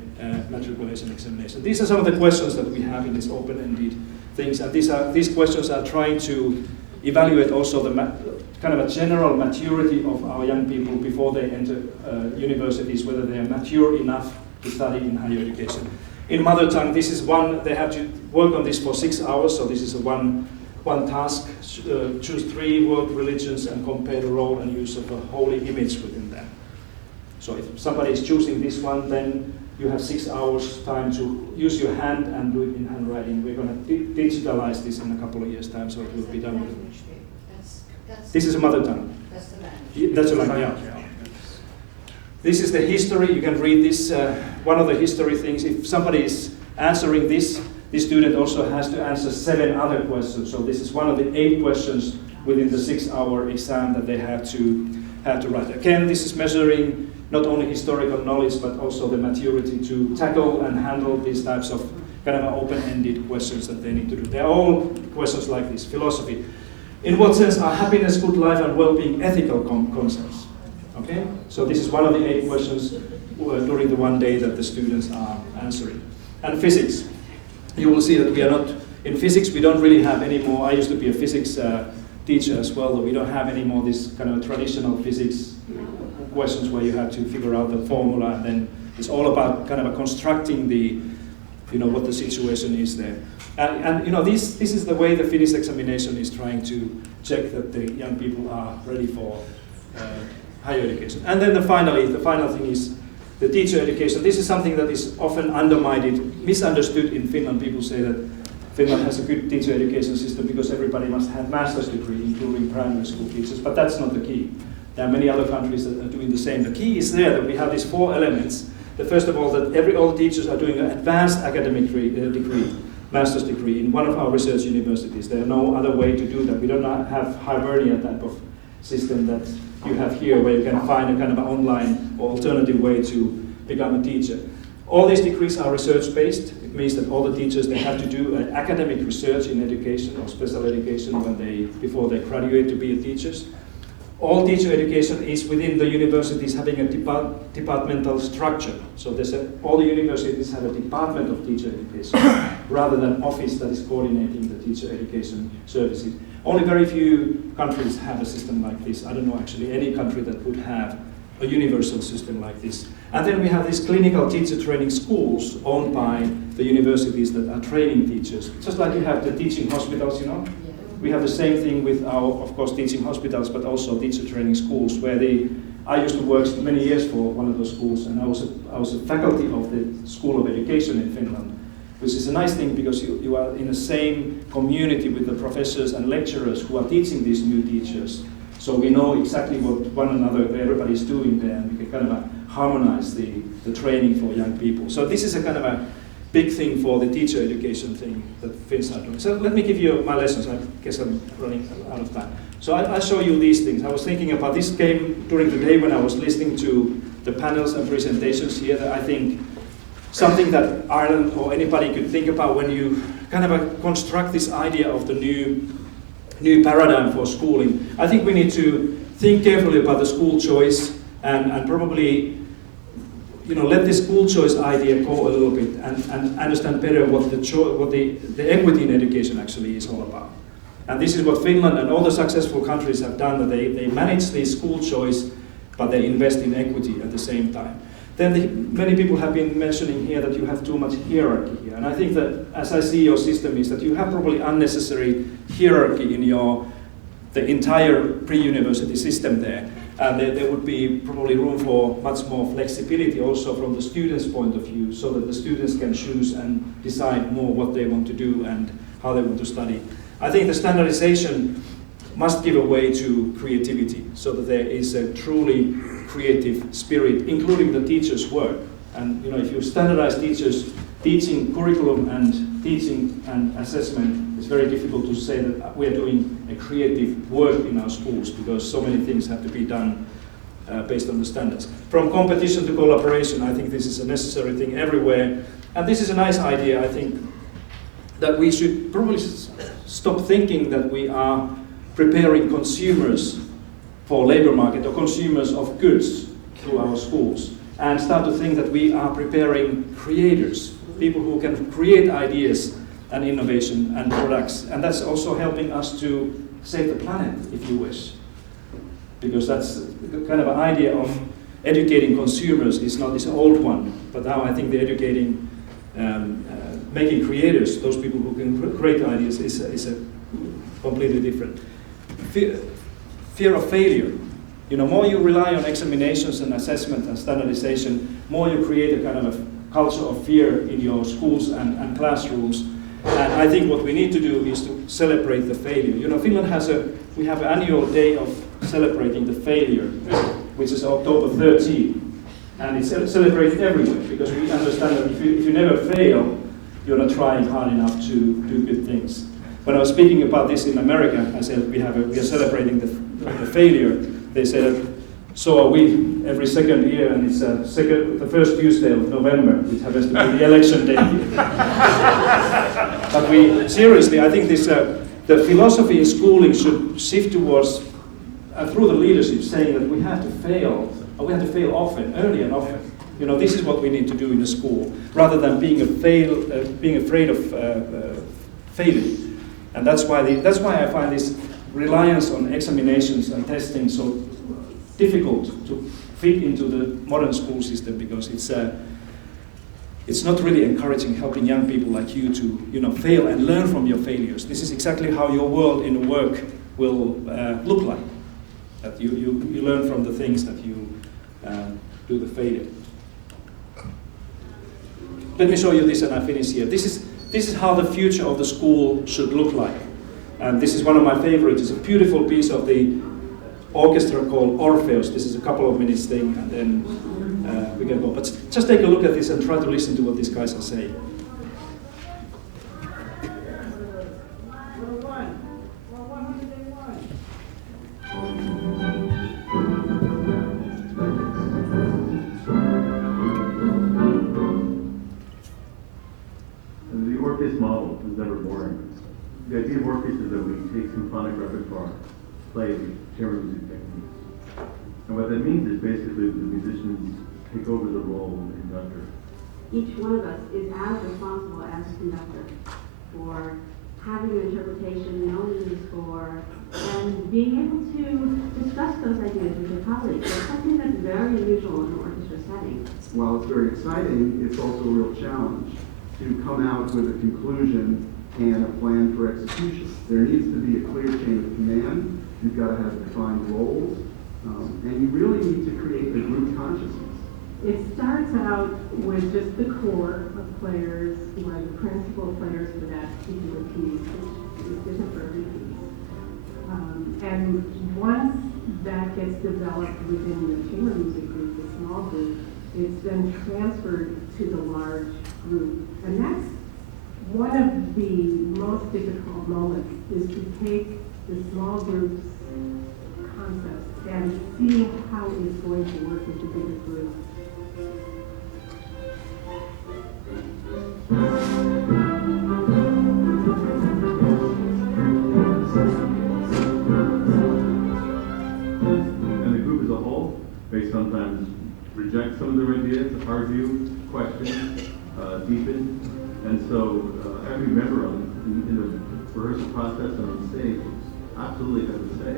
matriculation examination. These are some of the questions that we have in this open-ended things, and these questions are trying to evaluate also the kind of a general maturity of our young people before they enter universities, whether they are mature enough to study in higher education. In mother tongue, this is one, they have to work on this for 6 hours, so this is a one task. Choose 3 world religions and compare the role and use of a holy image within them. So if somebody is choosing this one, then you have 6 hours time to use your hand and do it in handwriting. We're going to digitalize this in a couple of years' time, so it will be done with it. This is a mother tongue. That's the language. That's a language, yeah. This is the history. You can read this. One of the history things, if somebody is answering this student also has to answer 7 other questions. So this is one of the 8 questions within the 6-hour exam that they have to write. Again, this is measuring not only historical knowledge, but also the maturity to tackle and handle these types of kind of open-ended questions that they need to do. They're all questions like this. Philosophy. In what sense are happiness, good life, and well-being ethical concepts? Okay? So this is one of the 8 questions during the one day that the students are answering. And physics. You will see that we are not, in physics we don't really have any more, I used to be a physics teacher as well, but we don't have any more this kind of traditional physics questions where you have to figure out the formula, and then it's all about kind of constructing the, what the situation is there. And this is the way the Finnish examination is trying to check that the young people are ready for higher education. And then the final thing is the teacher education. This is something that is often undermined, misunderstood in Finland. People say that Finland has a good teacher education system because everybody must have master's degree, including primary school teachers, but that's not the key. There are many other countries that are doing the same. The key is there that we have these 4 elements. First of all, that all teachers are doing an advanced academic degree, master's degree in one of our research universities. There are no other way to do that. We don't have Hibernia type of system that you have here, where you can find a kind of an online or alternative way to become a teacher. All these degrees are research-based. It means that all the teachers, they have to do academic research in education or special education before they graduate to be teachers. All teacher education is within the universities having a departmental structure. So all the universities have a department of teacher education rather than office that is coordinating the teacher education services. Only very few countries have a system like this. I don't know actually any country that would have a universal system like this. And then we have these clinical teacher training schools owned by the universities that are training teachers. Just like you have the teaching hospitals, We have the same thing with our, of course, teaching hospitals, but also teacher training schools, where I used to work many years for one of those schools, and I was a faculty of the School of Education in Finland, which is a nice thing because you are in the same community with the professors and lecturers who are teaching these new teachers. So we know exactly what everybody's doing there, and we can kind of harmonize the training for young people. So this is a kind of big thing for the teacher education thing that Finns are doing. So let me give you my lessons. I guess I'm running out of time. So I'll show you these things. I was thinking about this came during the day when I was listening to the panels and presentations here, that I think something that Ireland or anybody could think about when you kind of construct this idea of the new paradigm for schooling. I think we need to think carefully about the school choice and probably let the school choice idea go a little bit and understand better what the equity in education actually is all about. And this is what Finland and all the successful countries have done, that they manage the school choice, but they invest in equity at the same time. Then many people have been mentioning here that you have too much hierarchy here. And I think that, as I see your system, is that you have probably unnecessary hierarchy in the entire pre-university system there. And there would be probably room for much more flexibility also from the students' point of view, so that the students can choose and decide more what they want to do and how they want to study. I think the standardization must give way to creativity, so that there is a truly creative spirit, including the teachers' work. And if you standardize teachers' teaching curriculum and teaching and assessment, it's very difficult to say that we are doing a creative work in our schools, because so many things have to be done based on the standards. From competition to collaboration, I think this is a necessary thing everywhere. And this is a nice idea, I think, that we should probably stop thinking that we are preparing consumers for labor market or consumers of goods through our schools, and start to think that we are preparing creators, people who can create ideas and innovation and products. And that's also helping us to save the planet, if you wish. Because that's kind of an idea of educating consumers is not this old one, but now I think the educating, making creators, those people who can create ideas, is a completely different. Fear of failure. More you rely on examinations and assessment and standardization, more you create a kind of a culture of fear in your schools and classrooms. And I think what we need to do is to celebrate the failure. Finland we have an annual day of celebrating the failure, which is October 13. And it's celebrated everywhere, because we understand that if you never fail, you're not trying hard enough to do good things. When I was speaking about this in America, I said we are celebrating the failure. They said, so are we every second year, and it's the first Tuesday of November, which happens to be the election day. But seriously, I think the philosophy in schooling should shift towards, through the leadership, saying that we have to fail, and we have to fail often, early and often. This is what we need to do in a school, rather than being afraid of failing. And that's why I find this reliance on examinations and testing so difficult to fit into the modern school system, because it's not really encouraging, helping young people like you to fail and learn from your failures. This is exactly how your world in work will look like. That you learn from the things that you do the failure. Let me show you this, and I finish here. This is how the future of the school should look like. And this is one of my favorites. It's a beautiful piece of the orchestra called Orpheus. This is a couple of minutes thing, and then we can go. But just take a look at this and try to listen to what these guys are saying. The Orpheus model is never boring. The idea of Orpheus is that we take symphonic repertoire, play with chamber music techniques. And what that means is basically the musicians take over the role of the conductor. Each one of us is as responsible as a conductor for having an interpretation, knowing the score, and being able to discuss those ideas with your colleagues. It's something that's very unusual in an orchestra setting. While it's very exciting, it's also a real challenge to come out with a conclusion and a plan for execution. There needs to be a clear chain of command. You've got to have defined roles, and you really need to create a group consciousness. It starts out with just the core of players, where the principal players for that particular piece, which is a perfect piece. And once that gets developed within the chamber music group, the small group, It's then transferred to the large group. And that's one of the most difficult moments, is to take the small group's concepts and see how it's going to work with the bigger group. And the group as a whole may sometimes reject some of their ideas, argue, question, deepen. And so every member in the rehearsal process and on stage absolutely has a say.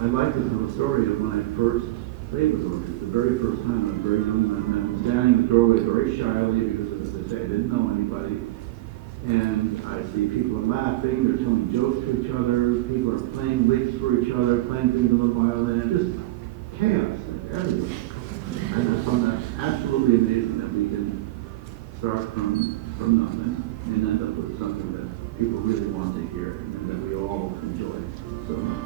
I like to tell a story of when I first played with Orpheus. The very first time I was very young, and I was standing in the doorway very shyly because, as I say, I didn't know anybody. And I see people are laughing, they're telling jokes to each other, people are playing licks for each other, playing things on the violin, and just chaos everywhere. I just found that absolutely amazing that we can start from nothing and end up with something that people really want to hear and that we all enjoy so much.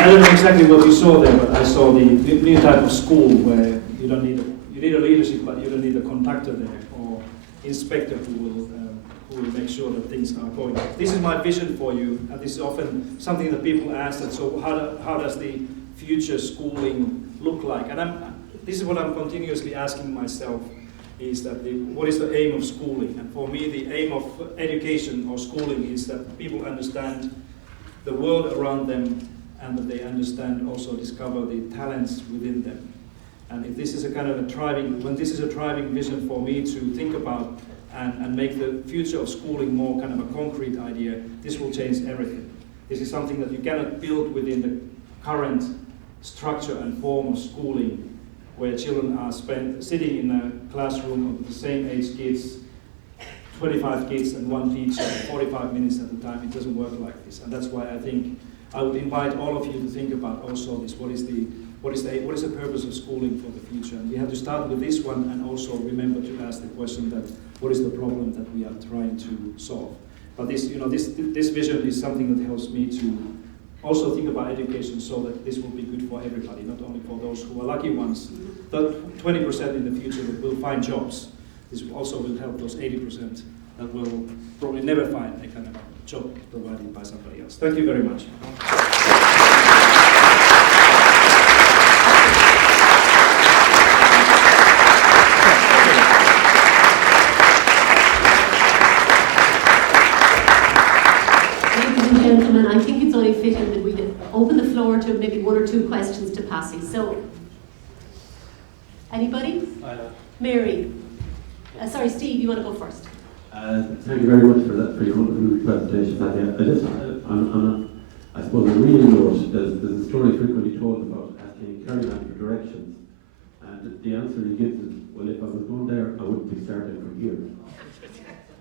I don't know exactly what you saw there, but I saw the new type of school where you don't need you need a leadership, but you don't need a conductor there or inspector who will make sure that things are going. This is my vision for you, and this is often something that people ask. That so how does the future schooling look like? And this is what I'm continuously asking myself: is that what is the aim of schooling? And for me, the aim of education or schooling is that people understand the world around them, and that they understand, also discover the talents within them. And if this is a kind of a driving vision for me to think about and make the future of schooling more kind of a concrete idea, this will change everything. This is something that you cannot build within the current structure and form of schooling, where children are sitting in a classroom of the same age kids, 25 kids and one teacher, 45 minutes at a time. It doesn't work like this. And that's why I think I would invite all of you to think about also this: what is the purpose of schooling for the future? And we have to start with this one, and also remember to ask the question that what is the problem that we are trying to solve? But this vision is something that helps me to also think about education, so that this will be good for everybody, not only for those who are lucky ones, the 20% in the future that will find jobs. This also will help those 80% that will probably never find a kind of job provided by somebody else. Thank you very much. Ladies and gentlemen, I think it's only fitting that we open the floor to maybe one or two questions to Pasi. So, anybody? Mary. Sorry, Steve, you want to go first? Thank you very much for that pretty wonderful presentation, Nadia. I suppose a real note, there's a story frequently told about asking Caroline for directions, and the answer he gives is, well, if I was going there, I wouldn't be starting from here.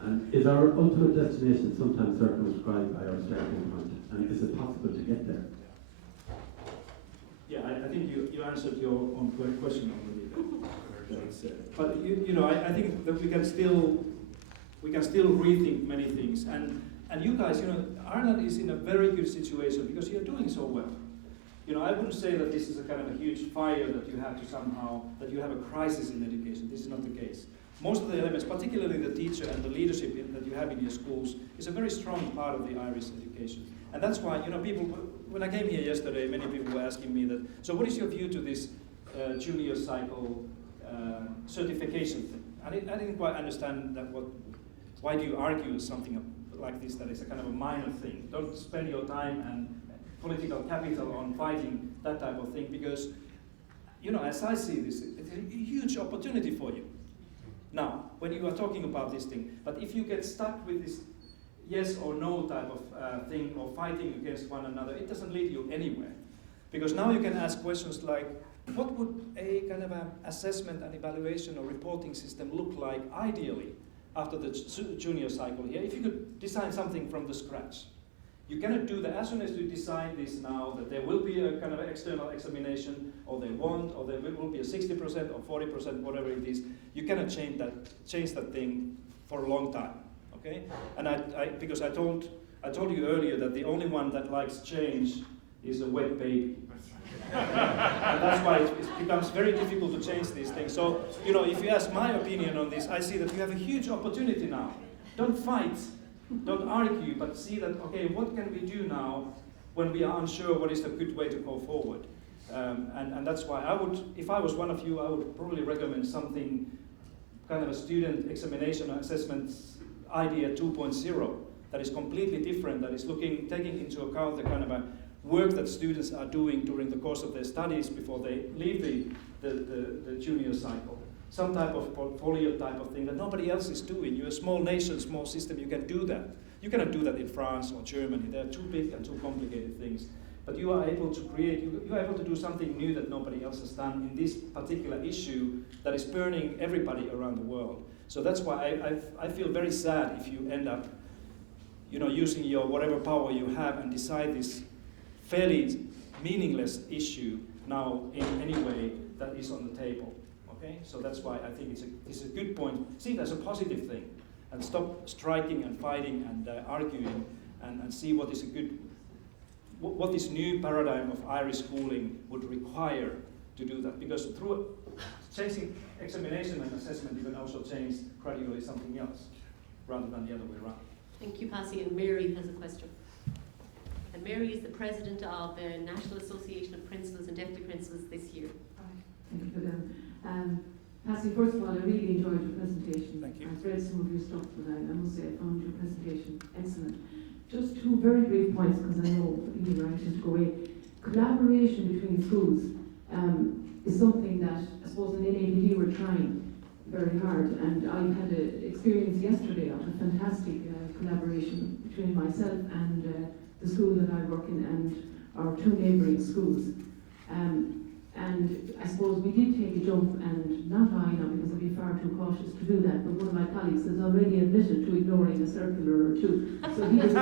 And is our ultimate destination sometimes circumscribed by our starting point, and is it possible to get there? Yeah, I think you answered your own question already. But I think that we can still rethink many things, and you guys, Ireland is in a very good situation because you're doing so well. I wouldn't say that this is a kind of a huge fire that you have to somehow, that you have a crisis in education. This is not the case. Most of the elements, particularly the teacher and the leadership that you have in your schools, is a very strong part of the Irish education. And that's why, people, when I came here yesterday, many people were asking me that, so what is your view to this junior cycle certification thing? I didn't quite understand that. Why do you argue something like this that is a kind of a minor thing? Don't spend your time and political capital on fighting that type of thing, because, as I see this, it's a huge opportunity for you. Now, when you are talking about this thing, but if you get stuck with this yes or no type of thing, or fighting against one another, it doesn't lead you anywhere. Because now you can ask questions like, what would a kind of an assessment and evaluation or reporting system look like ideally after the junior cycle here, if you could design something from the scratch? You cannot do that. As soon as you decide this now, that there will be a kind of external examination, or there won't, or there will be a 60% or 40%, whatever it is, you cannot change that thing for a long time. Okay? And because I told you earlier that the only one that likes change is a wet baby. And that's why it becomes very difficult to change these things. So, if you ask my opinion on this, I see that you have a huge opportunity now. Don't fight, don't argue, but see that, okay, what can we do now when we are unsure what is the good way to go forward? And that's why if I was one of you, I would probably recommend something, kind of a student examination assessment idea 2.0, that is completely different, that is taking into account the kind of a work that students are doing during the course of their studies before they leave the junior cycle. Some type of portfolio type of thing that nobody else is doing. You're a small nation, small system, you can do that. You cannot do that in France or Germany. They're too big and too complicated things. But you are able to create, you are able to do something new that nobody else has done in this particular issue that is burning everybody around the world. So that's why I feel very sad if you end up using your whatever power you have and decide this fairly meaningless issue now in any way that is on the table. Okay, so that's why I think it's a good point. See it as a positive thing, and stop striking and fighting and arguing, and see what is what this new paradigm of Irish schooling would require to do that. Because through changing examination and assessment, you can also change gradually something else, rather than the other way around. Thank you, Pasi. And Mary has a question. And Mary is the president of the National Association of Principals and Deputy Principals this year. Thank you for that. Pasi, first of all, I really enjoyed your presentation. Thank you. I've read some of your stuff, but I must say I found your presentation excellent. Just two very brief points, because I know people are anxious to go away. Collaboration between schools is something that I suppose in NABD we're trying very hard, and I had an experience yesterday of a fantastic collaboration between myself and the school that I work in and our two neighbouring schools. And I suppose we did take a jump, and not I now, because I'd be far too cautious to do that, but one of my colleagues has already admitted to ignoring a circular or two. So he was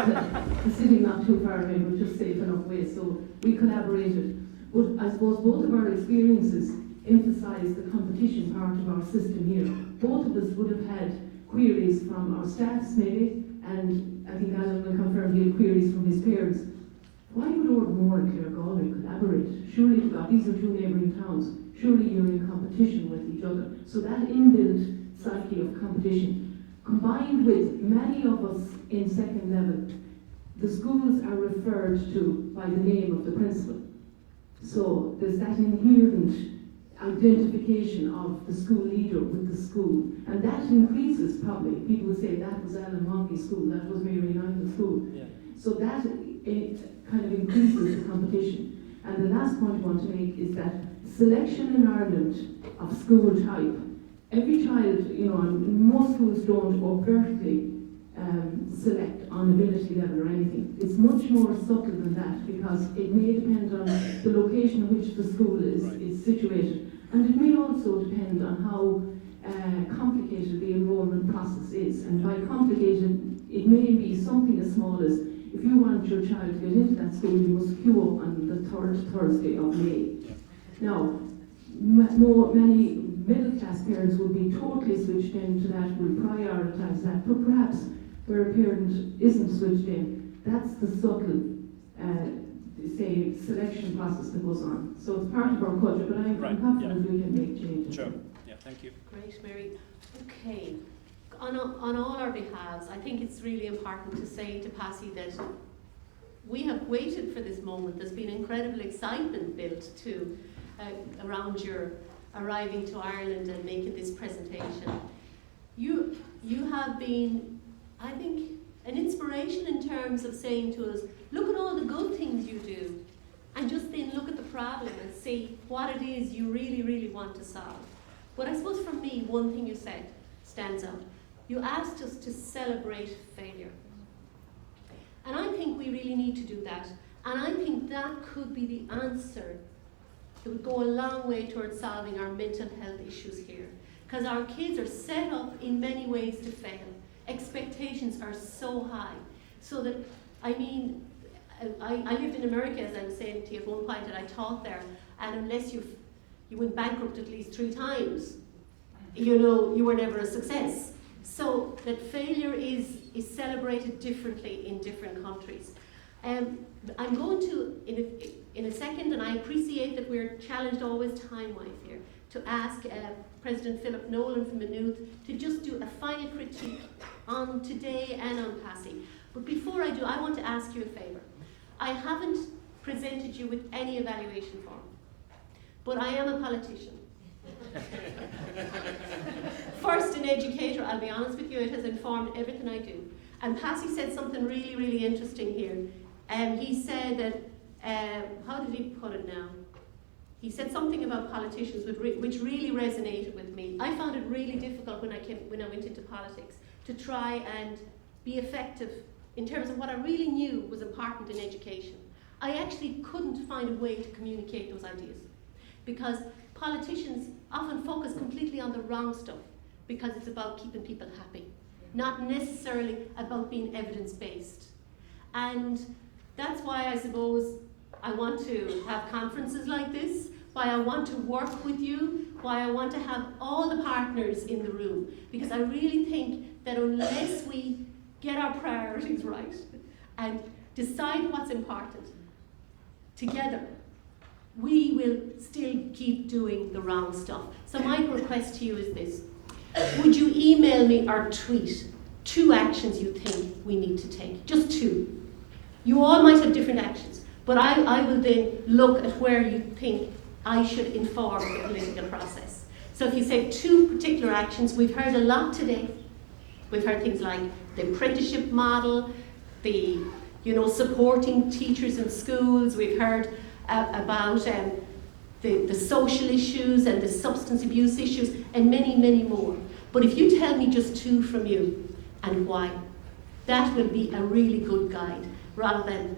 sitting not too far away, but just safe enough way, so we collaborated. But I suppose both of our experiences emphasise the competition part of our system here. Both of us would have had queries from our staffs maybe, and I think Alan will confirm he had queries from his parents. Why would Ordinmore and Clare Galway collaborate? Surely to God, these are two neighbouring towns. Surely you're in competition with each other. So that inbuilt psyche of competition, combined with many of us in second level, the schools are referred to by the name of the principal. So there's that inherent identification of the school leader with the school, and that increases probably. People will say that was Alan Wonky's school, that was Mary Nigel's school. Yeah. So that kind of increases the competition. And the last point I want to make is that selection in Ireland of school type, every child, and most schools don't overtly select on ability level or anything. It's much more subtle than that, because it may depend on the location in which the school is situated, and it may also depend on how complicated the enrollment process is. And by complicated, it may be something as small as, if you want your child to get into that school, you must queue up on the third Thursday of May. Yeah. Now, many middle-class parents would be totally switched into that, will prioritise that, but perhaps where a parent isn't switched in, that's the subtle, selection process that goes on. So it's part of our culture, but I'm confident we can make changes. Sure. Yeah, thank you. Great, Mary. Okay. On all our behalves, I think it's really important to say to Pasi that we have waited for this moment. There's been incredible excitement built to around your arriving to Ireland and making this presentation. You have been, I think, an inspiration in terms of saying to us, look at all the good things you do, and just then look at the problem and see what it is you really, really want to solve. But I suppose for me, one thing you said stands out. You asked us to celebrate failure. And I think we really need to do that. And I think that could be the answer that would go a long way towards solving our mental health issues here. Because our kids are set up in many ways to fail. Expectations are so high. So that, I lived in America, as I was saying to you at one point, and I taught there, and unless you went bankrupt at least 3 times, you were never a success. So that failure is celebrated differently in different countries. I'm going to, in a second, and I appreciate that we're challenged always time-wise here, to ask President Philip Nolan from Maynooth to just do a final critique on today and on Pasi. But before I do, I want to ask you a favour. I haven't presented you with any evaluation form, but I am a politician. First, an educator, I'll be honest with you, it has informed everything I do. And Pasi said something really, really interesting here. He said that, how did he put it now? He said something about politicians which really resonated with me. I found it really difficult when I went into politics to try and be effective in terms of what I really knew was important in education. I actually couldn't find a way to communicate those ideas because politicians often focus completely on the wrong stuff because it's about keeping people happy, not necessarily about being evidence-based. And that's why I suppose I want to have conferences like this, why I want to work with you, why I want to have all the partners in the room, because I really think that unless we get our priorities right and decide what's important together, we will still keep doing the wrong stuff. So my request to you is this. Would you email me or tweet 2 actions you think we need to take? Just 2. You all might have different actions, but I will then look at where you think I should inform the political process. So if you say 2 particular actions, we've heard a lot today. We've heard things like the apprenticeship model, the supporting teachers in schools. We've heard about the social issues and the substance abuse issues and many, many more. But if you tell me just 2 from you and why, that will be a really good guide rather than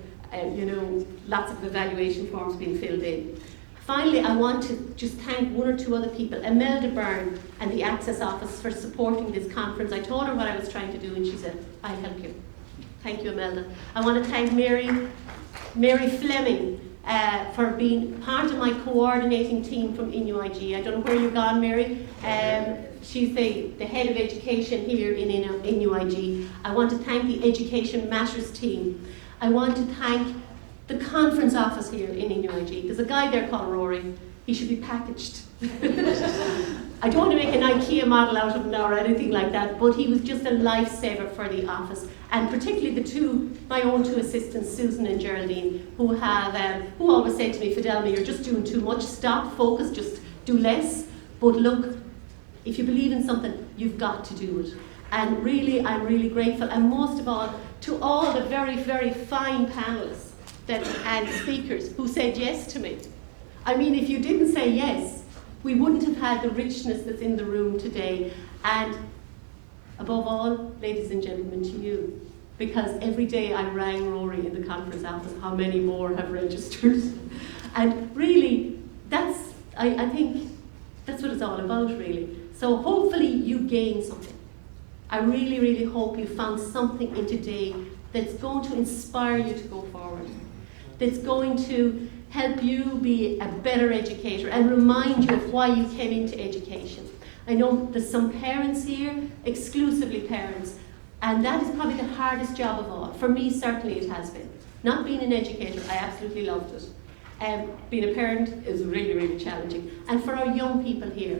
lots of evaluation forms being filled in. Finally, I want to just thank 1 or 2 other people, Imelda Byrne and the Access Office for supporting this conference. I told her what I was trying to do and she said, I'll help you. Thank you, Imelda. I want to thank Mary Fleming for being part of my coordinating team from INUIG. I don't know where you've gone, Mary. She's the head of education here in INUIG. I want to thank the Education Matters team. I want to thank the conference office here in INUIG. There's a guy there called Rory. He should be packaged. I don't want to make an IKEA model out of him now or anything like that, but he was just a lifesaver for the office. And particularly my own 2 assistants, Susan and Geraldine, who always say to me, Fidelma, you're just doing too much. Stop, focus, just do less. But look, if you believe in something, you've got to do it. And really, I'm really grateful. And most of all, to all the very, very fine panelists and speakers who said yes to me. I mean, if you didn't say yes, we wouldn't have had the richness that's in the room today. And above all, ladies and gentlemen, to you, because every day I rang Rory in the conference office, how many more have registered? And really, I think that's what it's all about, really. So hopefully you gain something. I really, really hope you found something in today that's going to inspire you to go forward, that's going to help you be a better educator and remind you of why you came into education. I know there's some parents here, exclusively parents, and that is probably the hardest job of all. For me, certainly it has been. Not being an educator, I absolutely loved it. Being a parent is really, really challenging. And for our young people here,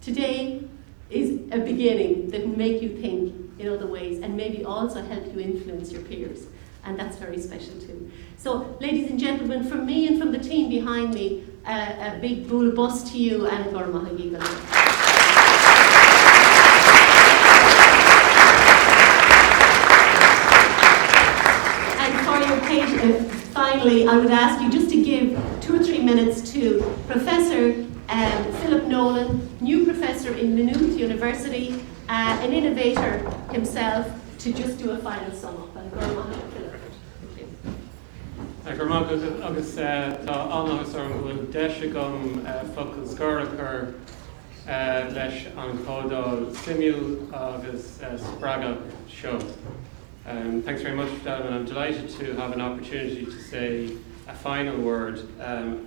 today is a beginning that will make you think in other ways and maybe also help you influence your peers. And that's very special too. So, ladies and gentlemen, from me and from the team behind me, a big bula bus to you and Gormahagiba. And for your patience, finally, I would ask you just to give 2 or 3 minutes to Professor Philip Nolan, new professor in Maynooth University, an innovator himself, to just do a final sum up. And Gormahagiba. agus tá anhagus ar bhfuil deise gom focail scóracha leis an códal simú agus sppraga seo. Thanks very much, Dalman. I'm delighted to have an opportunity to say a final word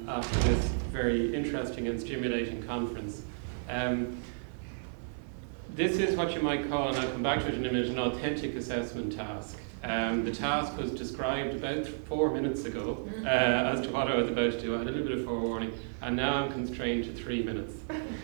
after this very interesting and stimulating conference. This is what you might call, and I'll come back to it in a minute, an authentic assessment task. The task was described about 4 minutes ago as to what I was about to do. I had a little bit of forewarning, and now I'm constrained to 3 minutes.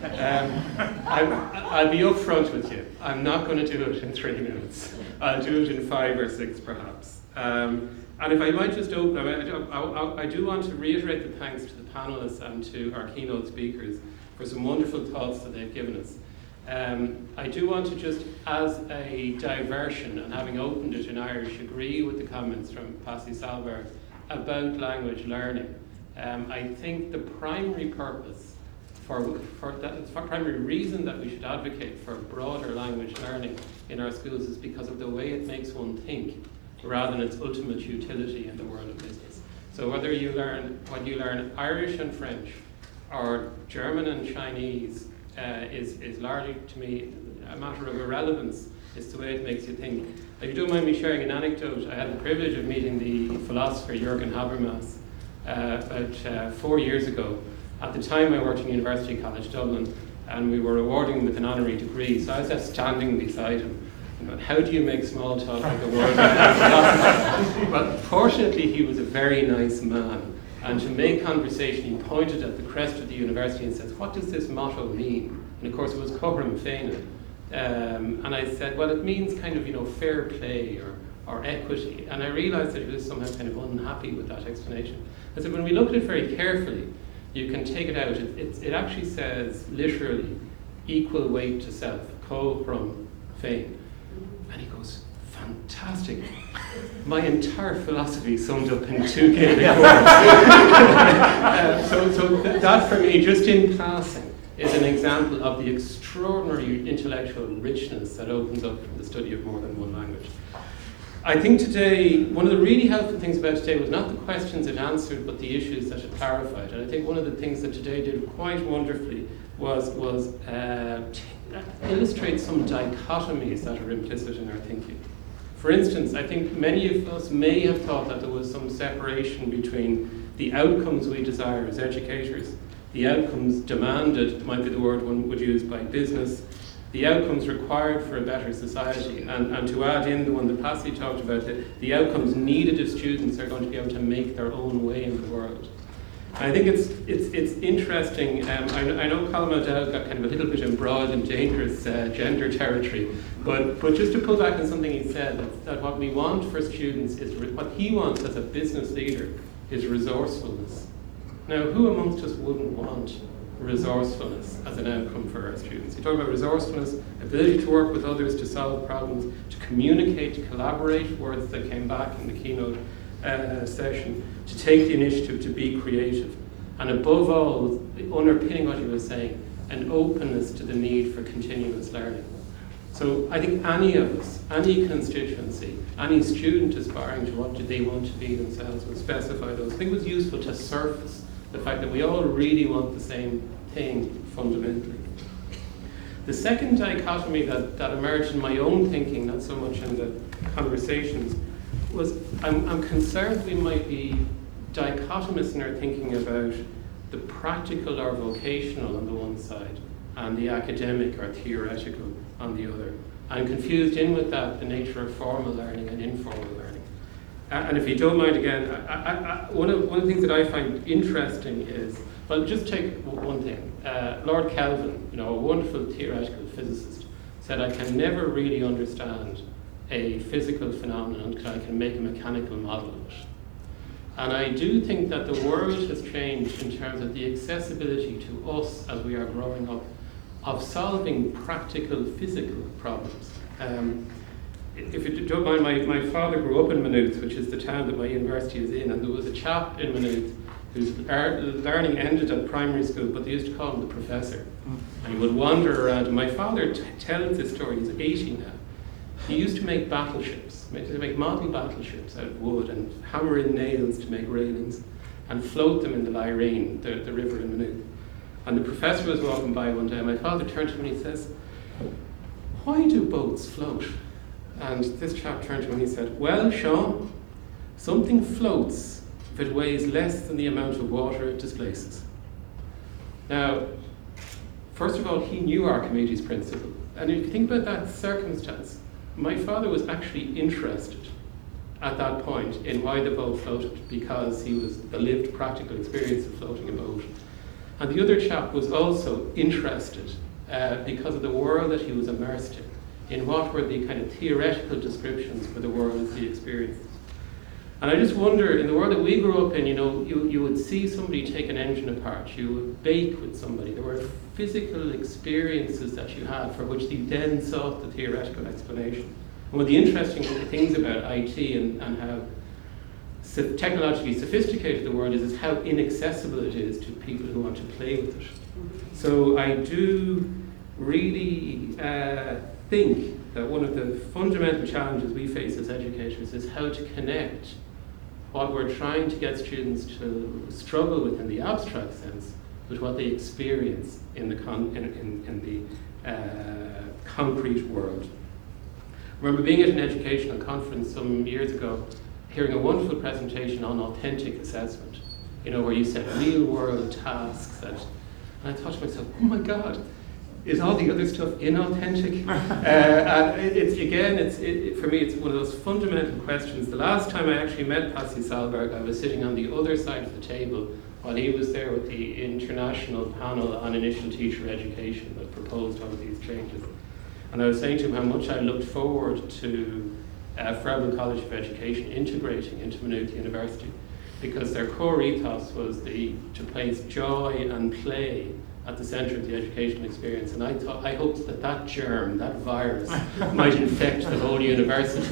I'll be upfront with you. I'm not going to do it in 3 minutes. I'll do it in 5 or 6 perhaps. And if I might just open, I do want to reiterate the thanks to the panelists and to our keynote speakers for some wonderful thoughts that they've given us. I do want to just, as a diversion, and having opened it in Irish, agree with the comments from Pasi Sahlberg about language learning. I think the primary purpose the primary reason that we should advocate for broader language learning in our schools is because of the way it makes one think, rather than its ultimate utility in the world of business. So whether you learn Irish and French, or German and Chinese, is largely, to me, a matter of irrelevance. It's the way it makes you think. If you don't mind me sharing an anecdote, I had the privilege of meeting the philosopher Jürgen Habermas about 4 years ago. At the time I worked in University College Dublin, and we were awarding him with an honorary degree, so I was just standing beside him. How do you make small talk with the world? Well, fortunately he was a very nice man, and to make conversation he pointed at the crest of the university and says, "What does this motto mean?" And of course it was Coram Féine. And I said, well, it means kind of, fair play or equity. And I realized that he was somehow kind of unhappy with that explanation. I said, when we look at it very carefully, you can take it out. It actually says, literally, equal weight to self, Coram Féine. And he goes, fantastic. My entire philosophy summed up in 2 Gaelic words. So that for me, just in passing, is an example of the extraordinary intellectual richness that opens up from the study of more than one language. I think today, one of the really helpful things about today was not the questions it answered, but the issues that it clarified. And I think one of the things that today did quite wonderfully was illustrate some dichotomies that are implicit in our thinking. For instance, I think many of us may have thought that there was some separation between the outcomes we desire as educators, the outcomes demanded, might be the word one would use, by business, the outcomes required for a better society, and to add in the one that Pasi talked about, the outcomes needed if students are going to be able to make their own way in the world. And I think it's interesting. I know Colm O'Dowd got kind of a little bit in broad and dangerous gender territory, but just to pull back on something he said, that what we want for students is, what he wants as a business leader is resourcefulness. Now, who amongst us wouldn't want resourcefulness as an outcome for our students? You talk about resourcefulness, ability to work with others to solve problems, to communicate, to collaborate, words that came back in the keynote session, to take the initiative, to be creative. And above all, underpinning what he was saying, an openness to the need for continuous learning. So I think any of us, any constituency, any student aspiring to what do they want to be themselves would specify those. I think it was useful to surface the fact that we all really want the same thing fundamentally. The second dichotomy that emerged in my own thinking, not so much in the conversations, was I'm concerned we might be dichotomous in our thinking about the practical or vocational on the one side and the academic or theoretical on the other. And confused in with that the nature of formal learning and informal learning. And if you don't mind again, one of the things that I find interesting is, well, just take one thing. Lord Kelvin, a wonderful theoretical physicist, said, I can never really understand a physical phenomenon until I can make a mechanical model of it. And I do think that the world has changed in terms of the accessibility to us as we are growing up of solving practical physical problems. If you don't mind, my father grew up in Maynooth, which is the town that my university is in, and there was a chap in Maynooth whose learning ended at primary school, but they used to call him the professor. And he would wander around, and my father tells this story, he's 80 now. He used to make battleships, to make model battleships out of wood and hammer in nails to make railings and float them in the Lyrene, the river in Maynooth. And the professor was walking by one day, and my father turned to him and he says, why do boats float? and this chap turned to him and he said, "Well, Sean, something floats if it weighs less than the amount of water it displaces." Now, first of all, he knew Archimedes' principle. And if you think about that circumstance, my father was actually interested at that point in why the boat floated, because he was the lived practical experience of floating a boat. And the other chap was also interested because of the world that he was immersed in what were the kind of theoretical descriptions for the world as he experienced. And I just wonder, in the world that we grew up in, you would see somebody take an engine apart, you would bake with somebody, there were physical experiences that you had for which you then sought the theoretical explanation. And one of the interesting things about IT and how technologically sophisticated the world is how inaccessible it is to people who want to play with it. So I do really think that one of the fundamental challenges we face as educators is how to connect what we're trying to get students to struggle with in the abstract sense with what they experience in the concrete world. I remember being at an educational conference some years ago, hearing a wonderful presentation on authentic assessment, where you set real world tasks and I thought to myself, oh my God, is all the other stuff inauthentic? And for me, it's one of those fundamental questions. The last time I actually met Pasi Sahlberg, I was sitting on the other side of the table while he was there with the international panel on initial teacher education that proposed all of these changes. And I was saying to him how much I looked forward to Froebel College of Education integrating into Maynooth University, because their core ethos was to place joy and play at the centre of the educational experience. And I hoped that germ, that virus, might infect the whole university,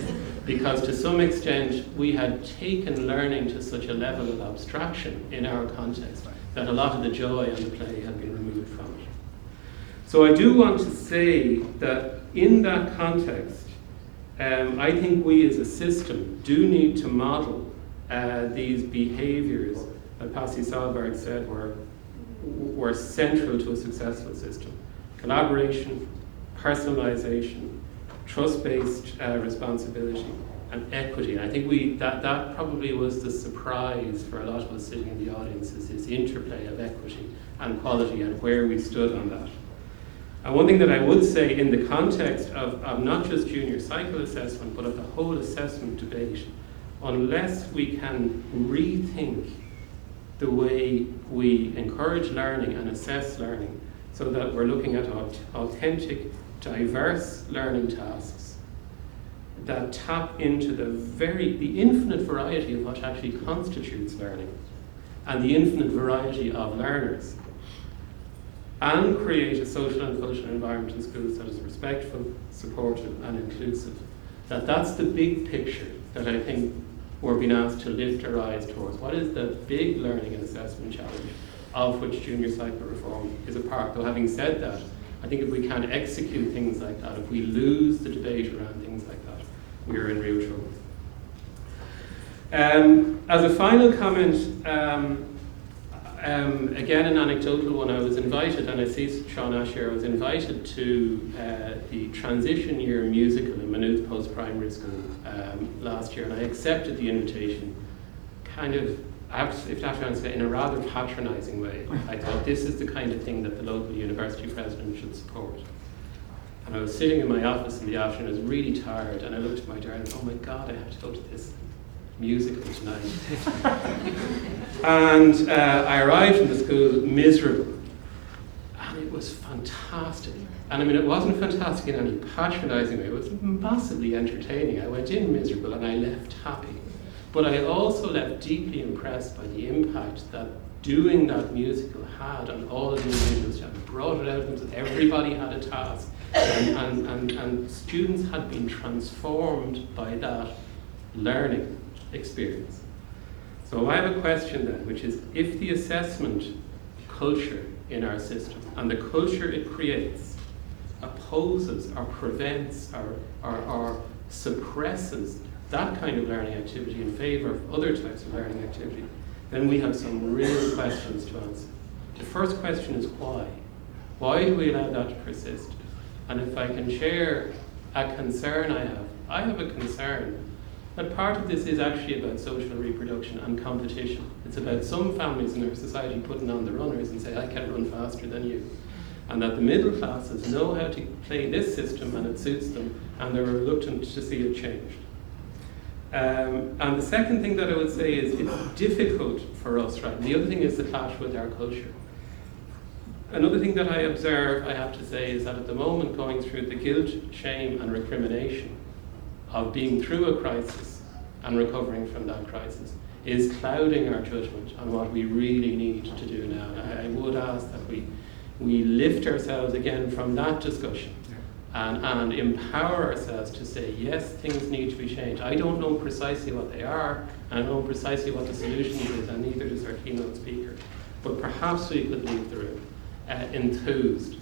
because to some extent we had taken learning to such a level of abstraction in our context that a lot of the joy and the play had been removed from it. So I do want to say that in that context, I think we as a system do need to model these behaviours that Pasi Sahlberg said were central to a successful system. Collaboration, personalisation, trust-based responsibility, and equity. And I think that probably was the surprise for a lot of us sitting in the audience, is this interplay of equity and quality and where we stood on that. And one thing that I would say in the context of not just junior cycle assessment, but of the whole assessment debate, unless we can rethink the way we encourage learning and assess learning so that we're looking at authentic, diverse learning tasks that tap into the infinite variety of what actually constitutes learning and the infinite variety of learners, and create a social and cultural environment in schools that is respectful, supportive and inclusive. That's the big picture that I think we're being asked to lift our eyes towards. What is the big learning and assessment challenge of which junior cycle reform is a part? Though having said that, I think if we can't execute things like that, if we lose the debate around things like that, we're in real trouble. As a final comment, again an anecdotal one, I was invited, and I see Sean Ash here, I was invited to the transition year musical in Maynooth Post-Primary School last year, and I accepted the invitation kind of, if I have to say, in a rather patronising way. I thought this is the kind of thing that the local university president should support. And I was sitting in my office in the afternoon, I was really tired, and I looked at my diary and oh my God, I have to go to this musical tonight. And I arrived in the school miserable, and it was fantastic. And I mean, it wasn't fantastic in any patronising way, it was massively entertaining. I went in miserable and I left happy. But I also left deeply impressed by the impact that doing that musical had on all of the individuals. It brought it out into everybody had a task, and students had been transformed by that learning experience. So I have a question then, which is, if the assessment culture in our system and the culture it creates opposes or prevents or suppresses that kind of learning activity in favour of other types of learning activity, then we have some real questions to answer. The first question is why? Why do we allow that to persist? And if I can share a concern I have, I have a concern that part of this is actually about social reproduction and competition. It's about some families in our society putting on the runners and say, I can run faster than you. And that the middle classes know how to play this system and it suits them, and they're reluctant to see it changed. And the second thing that I would say is it's difficult for us, right? And the other thing is the clash with our culture. Another thing that I observe, I have to say, is that at the moment going through the guilt, shame and recrimination of being through a crisis and recovering from that crisis is clouding our judgment on what we really need to do now. I would ask that we lift ourselves again from that discussion and empower ourselves to say, yes, things need to be changed. I don't know precisely what they are, and I don't know precisely what the solution is, and neither does our keynote speaker. But perhaps we could leave the room enthused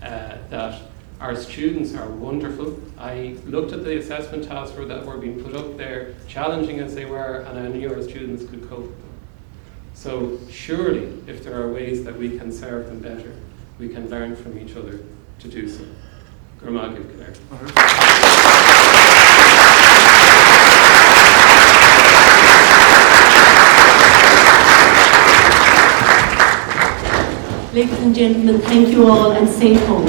that our students are wonderful. I looked at the assessment tasks that were being put up there, challenging as they were, and I knew our students could cope with them. So surely, if there are ways that we can serve them better, we can learn from each other to do so. Ladies and gentlemen, thank you all and safe home.